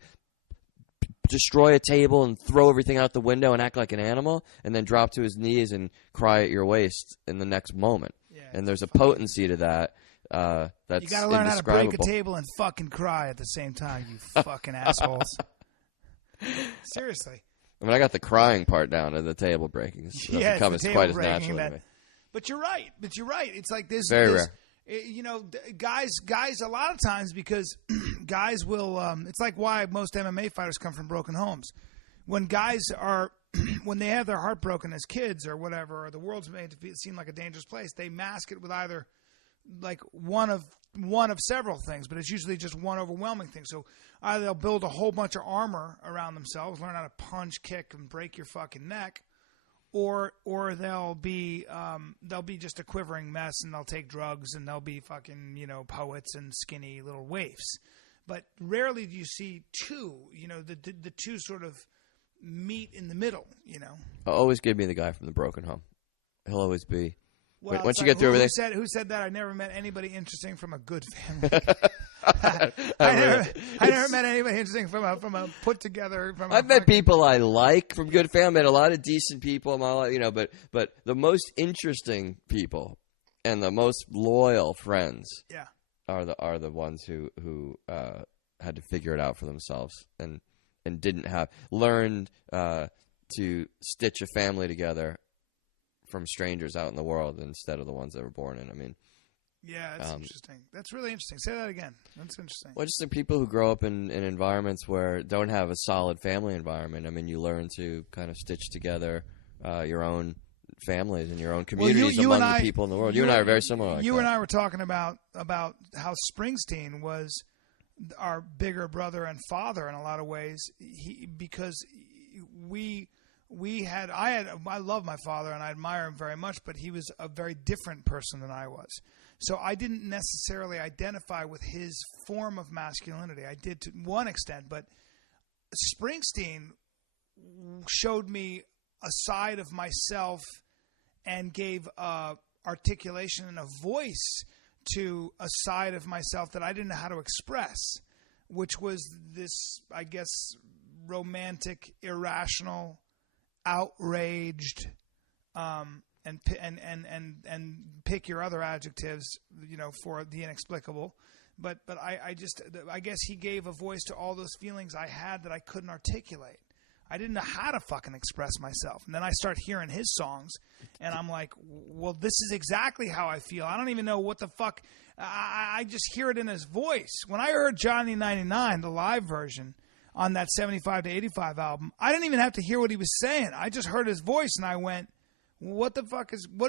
destroy a table and throw everything out the window and act like an animal, and then drop to his knees and cry at your waist in the next moment. Yeah, and there's a potency to that that's you got to learn how to break a table and fucking cry at the same time, you fucking assholes. Seriously. I mean, I got the crying part down and the table breaking. It doesn't come as quite as naturally to me. But you're right. It's like this. Very rare. Guys, a lot of times, because guys will, it's like why most MMA fighters come from broken homes. When guys are, when they have their heart broken as kids or whatever, or the world's made to seem like a dangerous place, they mask it with either like one of several things, but it's usually just one overwhelming thing. So either they'll build a whole bunch of armor around themselves, learn how to punch, kick, and break your fucking neck, or they'll be just a quivering mess, and they'll take drugs, and they'll be fucking poets and skinny little waifs. But rarely do you see two, the two sort of meet in the middle. Always give me the guy from the broken home. He'll always be. Well, once you get through everything. Who said that? I never met anybody interesting from a good family. I never met anybody interesting from a put together. I've met people I like from good family. I met a lot of decent people in my life, but the most interesting people and the most loyal friends, are the ones who had to figure it out for themselves and didn't have learned to stitch a family together from strangers out in the world instead of the ones that were born in. I mean, yeah, that's interesting. That's really interesting. Say that again. That's interesting. Well, just the people who grow up in environments where don't have a solid family environment. I mean, you learn to kind of stitch together your own families and your own communities among the people in the world. You and I are very similar. And I were talking about how Springsteen was our bigger brother and father in a lot of ways. Because I love my father and I admire him very much, but he was a very different person than I was. So I didn't necessarily identify with his form of masculinity. I did to one extent, but Springsteen showed me a side of myself and gave articulation and a voice to a side of myself that I didn't know how to express, which was this, I guess, romantic, irrational, outraged, and pick your other adjectives, for the inexplicable. But I guess he gave a voice to all those feelings I had that I couldn't articulate. I didn't know how to fucking express myself. And then I start hearing his songs, and I'm like, well, this is exactly how I feel. I don't even know what the fuck. I just hear it in his voice. When I heard Johnny 99, the live version, on that 75 to 85 album, I didn't even have to hear what he was saying. I just heard his voice, and I went, what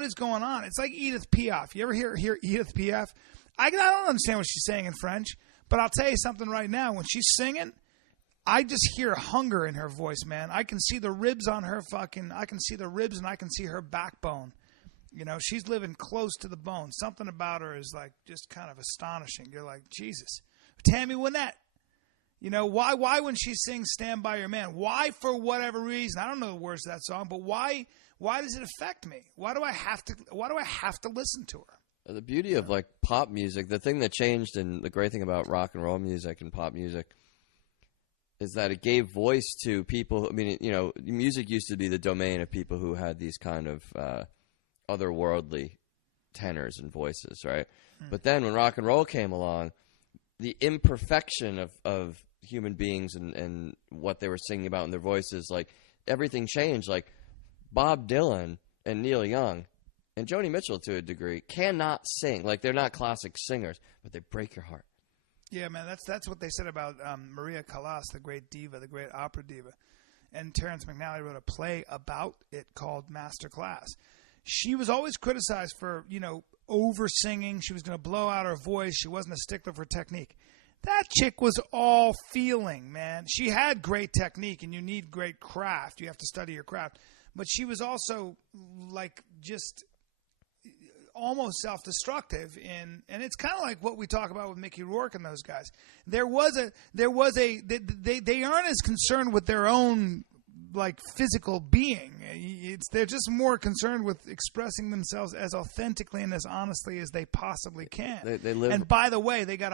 is going on? It's like Edith Piaf. You ever hear Edith Piaf? I don't understand what she's saying in French, but I'll tell you something right now. When she's singing, I just hear hunger in her voice, man. I can see the ribs on her I can see the ribs, and I can see her backbone. She's living close to the bone. Something about her is like just kind of astonishing. You're like, Jesus. Tammy Wynette. Why when she sings Stand By Your Man? Why, for whatever reason, I don't know the words to that song, but why does it affect me? Why do I have to listen to her? The beauty of like pop music, the thing that changed and the great thing about rock and roll music and pop music is that it gave voice to people. I mean, music used to be the domain of people who had these kind of otherworldly tenors and voices, right? But then when rock and roll came along, the imperfection of human beings and what they were singing about in their voices, like everything changed. Like Bob Dylan and Neil Young and Joni Mitchell to a degree cannot sing. Like they're not classic singers, but they break your heart. Yeah, man, that's what they said about Maria Callas, the great diva, the great opera diva. And Terrence McNally wrote a play about it called Master Class. She was always criticized for, over singing. She was going to blow out her voice. She wasn't a stickler for technique. That chick was all feeling, man. She had great technique, and you need great craft. You have to study your craft. But she was also just almost self-destructive and it's kind of like what we talk about with Mickey Rourke and those guys. They aren't as concerned with their own physical being. They're just more concerned with expressing themselves as authentically and as honestly as they possibly can. They live. And by the way, they got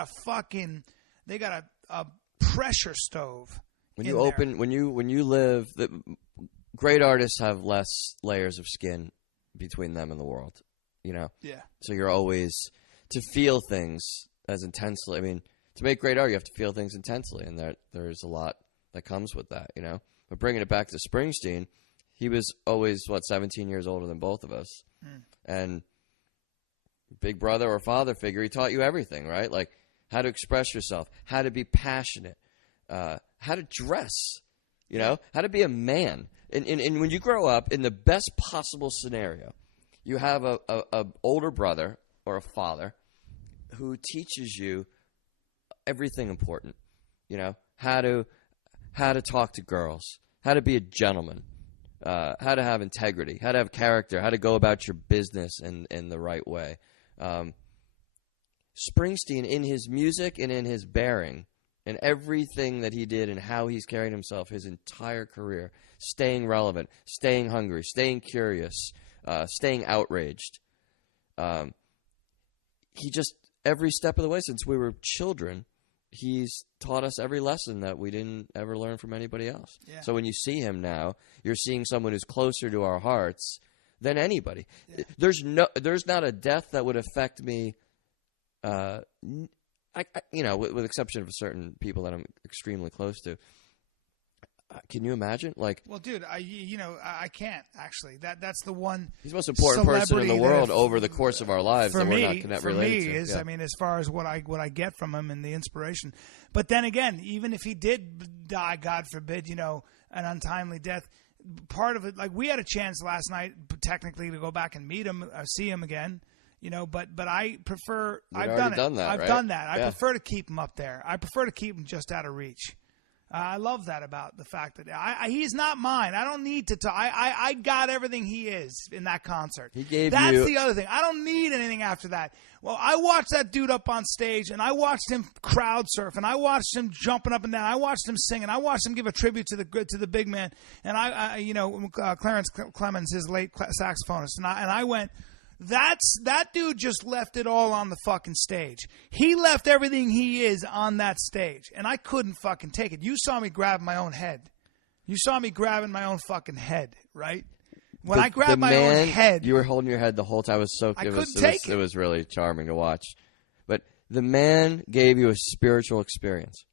a pressure stove. When you live, great artists have less layers of skin between them and the world. Yeah. So you're always to feel things as intensely. I mean, to make great art, you have to feel things intensely, and there's a lot that comes with that, But bringing it back to Springsteen, he was always 17 years older than both of us, and big brother or father figure. He taught you everything, right? Like how to express yourself, how to be passionate, how to dress, how to be a man. And when you grow up in the best possible scenario. You have a older brother or a father who teaches you everything important, how to talk to girls, how to be a gentleman, how to have integrity, how to have character, how to go about your business in the right way. Springsteen, in his music and in his bearing and everything that he did and how he's carried himself his entire career, staying relevant, staying hungry, staying curious, staying outraged. He just, every step of the way since we were children, he's taught us every lesson that we didn't ever learn from anybody else. Yeah. So when you see him now, you're seeing someone who's closer to our hearts than anybody. Yeah. There's not a death that would affect me, with exception of certain people that I'm extremely close to. Can you imagine? Well, dude, I can't actually. That's the one. He's the most important person in the world over the course of our lives that we're not related to. For me, is as far as what I get from him and the inspiration. But then again, even if he did die, God forbid, an untimely death, part of it, we had a chance last night, technically, to go back and meet him, see him again. But I prefer. I've done that. I've done that. I prefer to keep him up there. I prefer to keep him just out of reach. I love that about the fact that he's not mine. I don't need to talk. I got everything he is in that concert. That's the other thing. I don't need anything after that. Well, I watched that dude up on stage, and I watched him crowd surf, and I watched him jumping up and down. I watched him sing, and I watched him give a tribute to the big man. And Clarence Clemens, his late saxophonist, and I went. That dude just left it all on the fucking stage. He left everything he is on that stage, and I couldn't fucking take it. You saw me grab my own head. You saw me grabbing my own fucking head, right? When I grabbed my own head, you were holding your head the whole time. It was really charming to watch. But the man gave you a spiritual experience.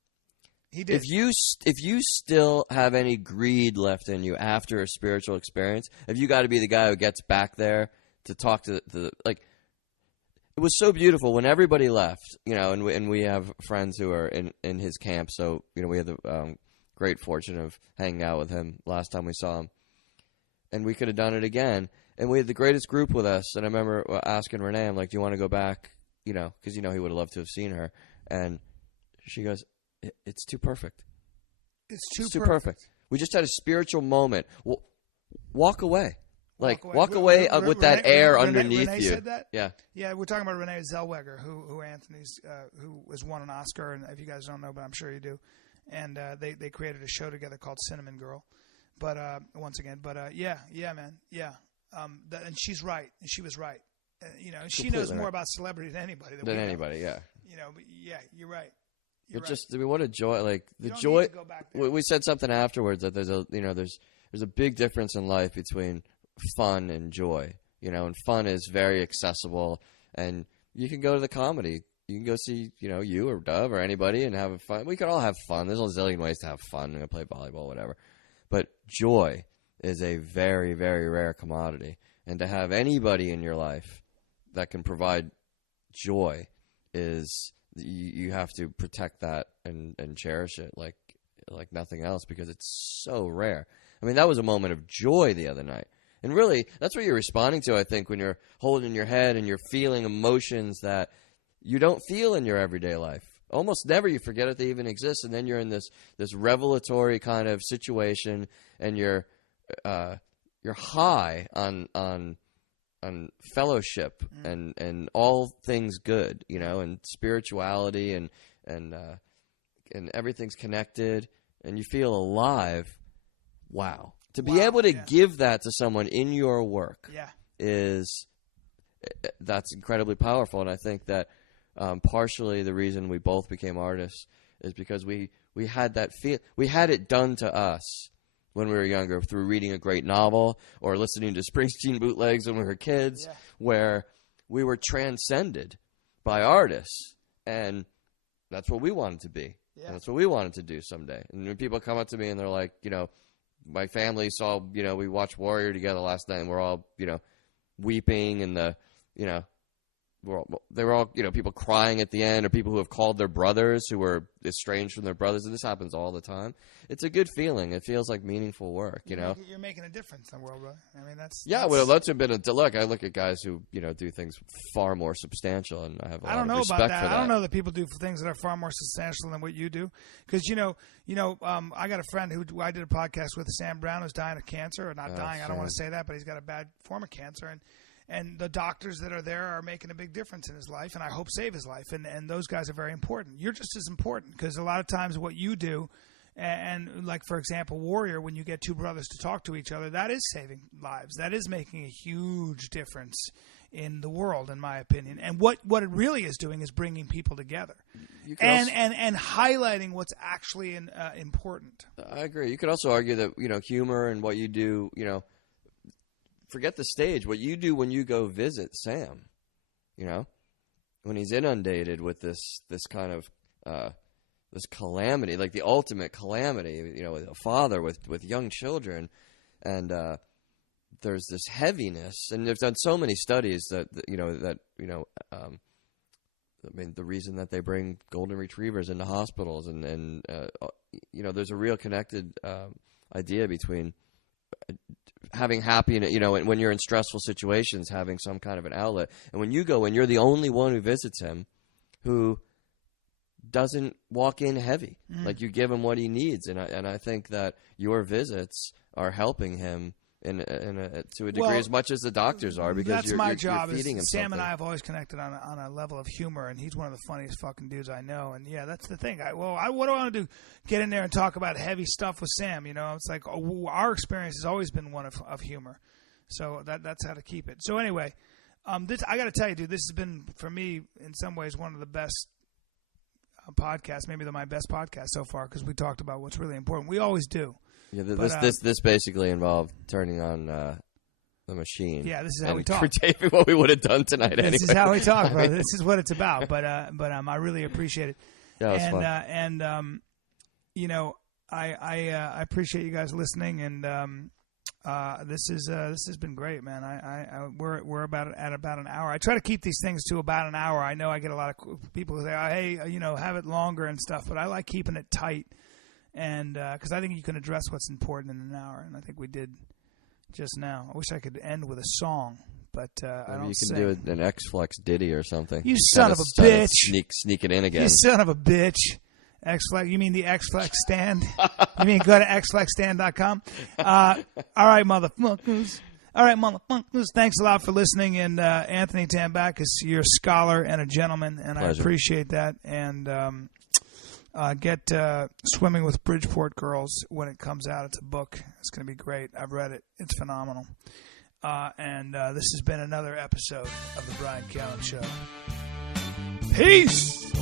He did. If you still have any greed left in you after a spiritual experience, if you got to be the guy who gets back there to talk to the it was so beautiful when everybody left, and we have friends who are in his camp, so we had the great fortune of hanging out with him last time we saw him, and we could have done it again, and we had the greatest group with us. And I remember asking Renee, I'm like, do you want to go back, because he would have loved to have seen her, and she goes, it's too perfect. It's too perfect. We just had a spiritual moment. Walk away. Walk away with that air underneath Renee you. Said that? Yeah. Yeah, we're talking about Renee Zellweger, who Anthony's, who has won an Oscar, and if you guys don't know, but I'm sure you do. And they created a show together called Cinnamon Girl. But yeah, man, yeah. And she's right, and she was right. She knows more about celebrity than anybody. Than anybody, yeah. But yeah, you're right. What a joy! The joy. We said something afterwards that there's a big difference in life between fun and joy, and fun is very accessible, and you can go to the comedy. You can go see, you or Dove or anybody and have fun. We can all have fun. There's a zillion ways to have fun and play volleyball, whatever. But joy is a very, very rare commodity. And to have anybody in your life that can provide joy is you have to protect that and cherish it like nothing else, because it's so rare. I mean, that was a moment of joy the other night. And really, that's what you're responding to, I think, when you're holding your head and you're feeling emotions that you don't feel in your everyday life. Almost never you forget that they even exist, and then you're in this revelatory kind of situation, and you're high on fellowship and all things good, you know, and spirituality and everything's connected, and you feel alive. Wow. To be able to give that to someone in your work that's incredibly powerful. And I think that partially the reason we both became artists is because we had that we had it done to us when we were younger through reading a great novel or listening to Springsteen bootlegs when we were kids, where we were transcended by artists. And that's what we wanted to be. Yeah. And that's what we wanted to do someday. And when people come up to me and they're like, you know, my family saw, you know, we watched Warrior together last night, and we're all, you know, weeping, and they were all, you know, people crying at the end, or people who have called their brothers who were estranged from their brothers. And this happens all the time. It's a good feeling. It feels like meaningful work, you know. You're making a difference in the world, bro. I mean, that's well, that's a bit of look. I look at guys who, you know, do things far more substantial, and I have a lot of respect for that. I don't know that people do things that are far more substantial than what you do, because I got a friend who I did a podcast with, Sam Brown, who's dying of cancer, or not dying. I don't want to say that, but he's got a bad form of cancer, and the doctors that are there are making a big difference in his life, and I hope save his life. And those guys are very important. You're just as important, because a lot of times what you do, and like, for example, Warrior, when you get two brothers to talk to each other, that is saving lives. That is making a huge difference in the world, in my opinion. And what it really is doing is bringing people together and highlighting what's actually important. I agree. You could also argue that, you know, humor and what you do, you know, forget the stage. What you do when you go visit Sam, you know, when he's inundated with this kind of this calamity, like the ultimate calamity, you know, a father with young children, and there's this heaviness. And they've done so many studies that I mean, the reason that they bring golden retrievers into hospitals, and you know, there's a real connected idea between having happiness, you know, when you're in stressful situations, having some kind of an outlet. And when you go and you're the only one who visits him who doesn't walk in heavy, like you give him what he needs. And I think that your visits are helping him to a degree as much as the doctors are, because that's my job. You're feeding him Sam something. and I have always connected on a level of humor, and he's one of the funniest fucking dudes I know. And yeah, that's the thing. What do I want to do? Get in there and talk about heavy stuff with Sam? You know, it's like our experience has always been one of humor, so that's how to keep it. So anyway, I got to tell you, dude, this has been, for me, in some ways, one of the best podcasts, maybe my best podcast so far, because we talked about what's really important. We always do. Yeah, this basically involved turning on the machine. Yeah, this is how we talk. For taping what we would have done tonight anyway. This is how we talk, brother. This is what it's about. But I really appreciate it. Yeah, it was fun. You know, I appreciate you guys listening, and this has been great, man. We're about an hour. I try to keep these things to about an hour. I know I get a lot of people who say, hey, you know, have it longer and stuff, but I like keeping it tight. And because I think you can address what's important in an hour, and I think we did just now. I wish I could end with a song, but I don't. You can sing. do an X-Flex ditty or something. You son of a bitch! Sneak it in again. You son of a bitch! X-Flex? You mean the X-Flex stand? You mean go to xflexstand.com? All right, motherfuckers. All right, motherfuckers. Thanks a lot for listening. And Anthony Tambakis, you're a scholar and a gentleman, and Pleasure. I appreciate that. And get Swimming with Bridgeport Girls when it comes out. It's a book. It's going to be great. I've read it. It's phenomenal. And this has been another episode of The Brian Callen Show. Peace!